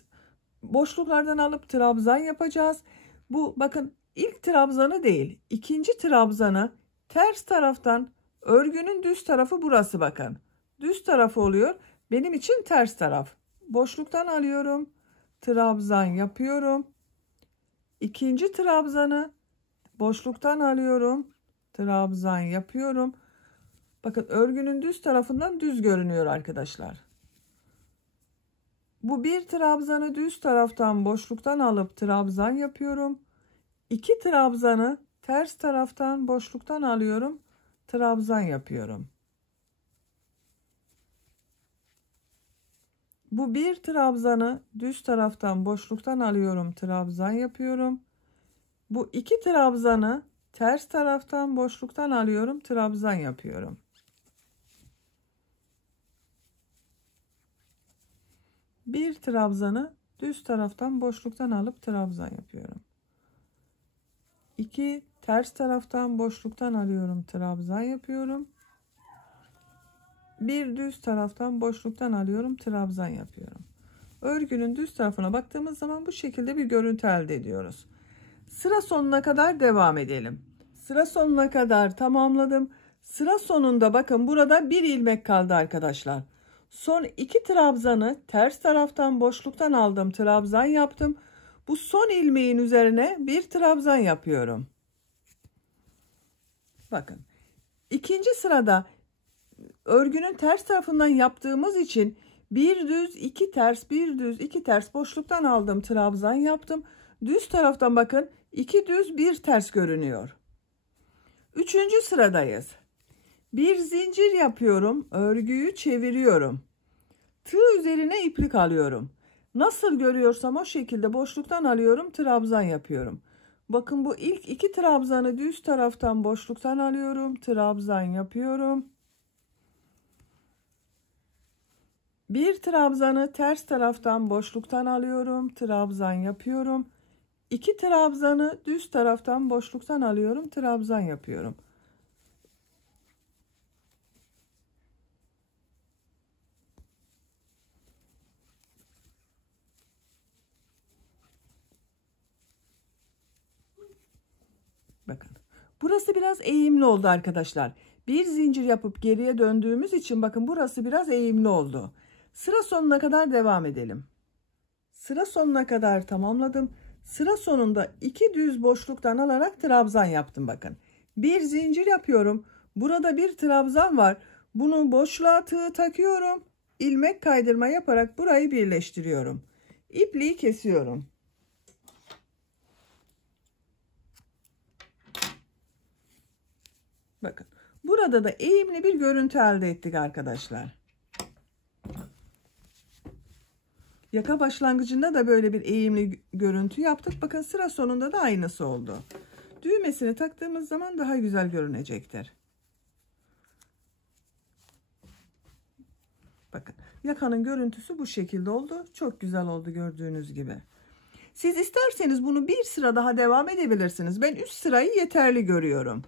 boşluklardan alıp trabzan yapacağız. Bu bakın ilk trabzanı değil, ikinci trabzanı ters taraftan örgünün düz tarafı burası bakın. Düz tarafı oluyor. Benim için ters taraf. Boşluktan alıyorum. Trabzan yapıyorum. İkinci trabzanı boşluktan alıyorum. Trabzan yapıyorum. Bakın örgünün düz tarafından düz görünüyor arkadaşlar. Bu bir trabzanı düz taraftan boşluktan alıp trabzan yapıyorum. 2 trabzanı ters taraftan boşluktan alıyorum. Trabzan yapıyorum. Bu bir trabzanı düz taraftan boşluktan alıyorum. Trabzan yapıyorum. Bu 2 trabzanı ters taraftan boşluktan alıyorum. Trabzan yapıyorum. Bir trabzanı düz taraftan boşluktan alıp trabzan yapıyorum. 2 ters taraftan boşluktan alıyorum. Trabzan yapıyorum. Bir düz taraftan boşluktan alıyorum. Trabzan yapıyorum. Örgünün düz tarafına baktığımız zaman bu şekilde bir görüntü elde ediyoruz. Sıra sonuna kadar devam edelim. Sıra sonuna kadar tamamladım. Sıra sonunda bakın burada bir ilmek kaldı arkadaşlar. Son 2 trabzanı ters taraftan boşluktan aldım. Trabzan yaptım. Bu son ilmeğin üzerine bir trabzan yapıyorum. Bakın. İkinci sırada örgünün ters tarafından yaptığımız için bir düz iki ters bir düz iki ters boşluktan aldım. Trabzan yaptım. Düz taraftan bakın 2 düz bir ters görünüyor. Üçüncü sıradayız. Bir zincir yapıyorum. Örgüyü çeviriyorum. Tığ üzerine iplik alıyorum. Nasıl görüyorsam o şekilde boşluktan alıyorum. Trabzan yapıyorum. Bakın bu ilk 2 trabzanı düz taraftan boşluktan alıyorum. Trabzan yapıyorum. Bir trabzanı ters taraftan boşluktan alıyorum. Trabzan yapıyorum. 2 trabzanı düz taraftan boşluktan alıyorum. Trabzan yapıyorum. Bakın. Burası biraz eğimli oldu arkadaşlar. Bir zincir yapıp geriye döndüğümüz için bakın burası biraz eğimli oldu. Sıra sonuna kadar devam edelim. Sıra sonuna kadar tamamladım. Sıra sonunda 2 düz boşluktan alarak trabzan yaptım bakın. Bir zincir yapıyorum. Burada bir trabzan var. Bunu boşluğa tığ takıyorum. İlmek kaydırma yaparak burayı birleştiriyorum. İpliği kesiyorum. Bakın. Burada da eğimli bir görüntü elde ettik arkadaşlar. Yaka başlangıcında da böyle bir eğimli görüntü yaptık. Bakın sıra sonunda da aynısı oldu. Düğmesini taktığımız zaman daha güzel görünecektir. Bakın yakanın görüntüsü bu şekilde oldu. Çok güzel oldu gördüğünüz gibi. Siz isterseniz bunu bir sıra daha devam edebilirsiniz. Ben 3 sırayı yeterli görüyorum.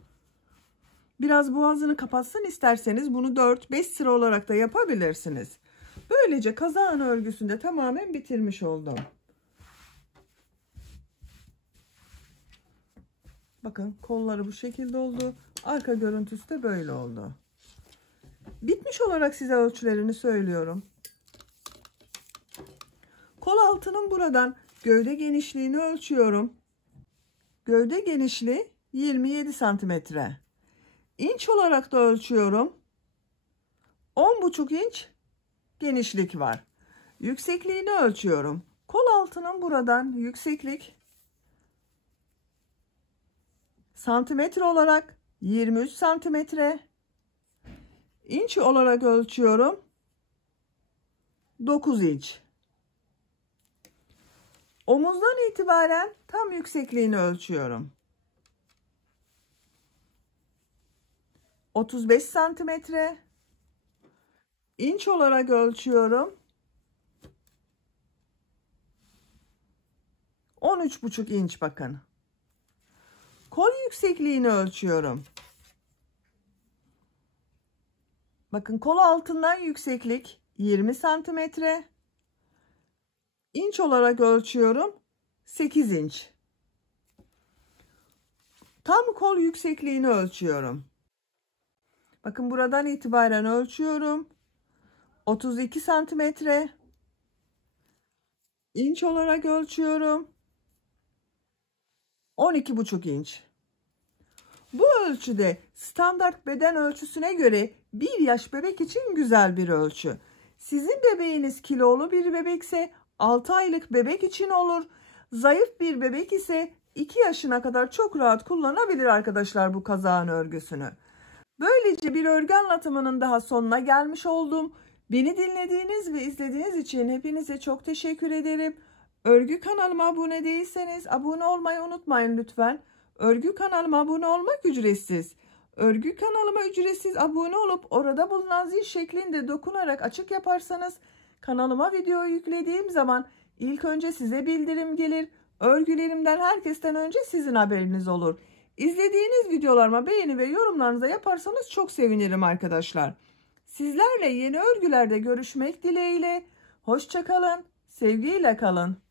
Biraz boğazını kapatsın isterseniz bunu 4-5 sıra olarak da yapabilirsiniz. Böylece kazağın örgüsünde tamamen bitirmiş oldum. Bakın kolları bu şekilde oldu. Arka görüntüsü de böyle oldu. Bitmiş olarak size ölçülerini söylüyorum. Kol altının buradan gövde genişliğini ölçüyorum. Gövde genişliği 27 santimetre. İnç olarak da ölçüyorum. 10,5 inç genişlik var. Yüksekliğini ölçüyorum. Kol altının buradan yükseklik santimetre olarak 23 santimetre. İnç olarak ölçüyorum. 9 inç. Omuzdan itibaren tam yüksekliğini ölçüyorum. 35 santimetre. İnç olarak ölçüyorum. 13,5 inç bakın. Kol yüksekliğini ölçüyorum. Bakın kol altından yükseklik 20 santimetre. İnç olarak ölçüyorum. 8 inç. Tam kol yüksekliğini ölçüyorum. Bakın buradan itibaren ölçüyorum. 32 santimetre. İnç olarak ölçüyorum. 12,5 inç. Bu ölçüde standart beden ölçüsüne göre 1 yaş bebek için güzel bir ölçü. Sizin bebeğiniz kilolu bir bebekse 6 aylık bebek için olur. Zayıf bir bebek ise 2 yaşına kadar çok rahat kullanabilir arkadaşlar bu kazağın örgüsünü. Böylece bir örgü anlatımının daha sonuna gelmiş oldum. Beni dinlediğiniz ve izlediğiniz için hepinize çok teşekkür ederim. Örgü kanalıma abone değilseniz abone olmayı unutmayın lütfen. Örgü kanalıma abone olmak ücretsiz. Örgü kanalıma ücretsiz abone olup orada bulunan zil şeklinde dokunarak açık yaparsanız kanalıma video yüklediğim zaman ilk önce size bildirim gelir. Örgülerimden herkesten önce sizin haberiniz olur. İzlediğiniz videolarıma beğeni ve yorumlarınızı yaparsanız çok sevinirim arkadaşlar. Sizlerle yeni örgülerde görüşmek dileğiyle. Hoşça kalın, sevgiyle kalın.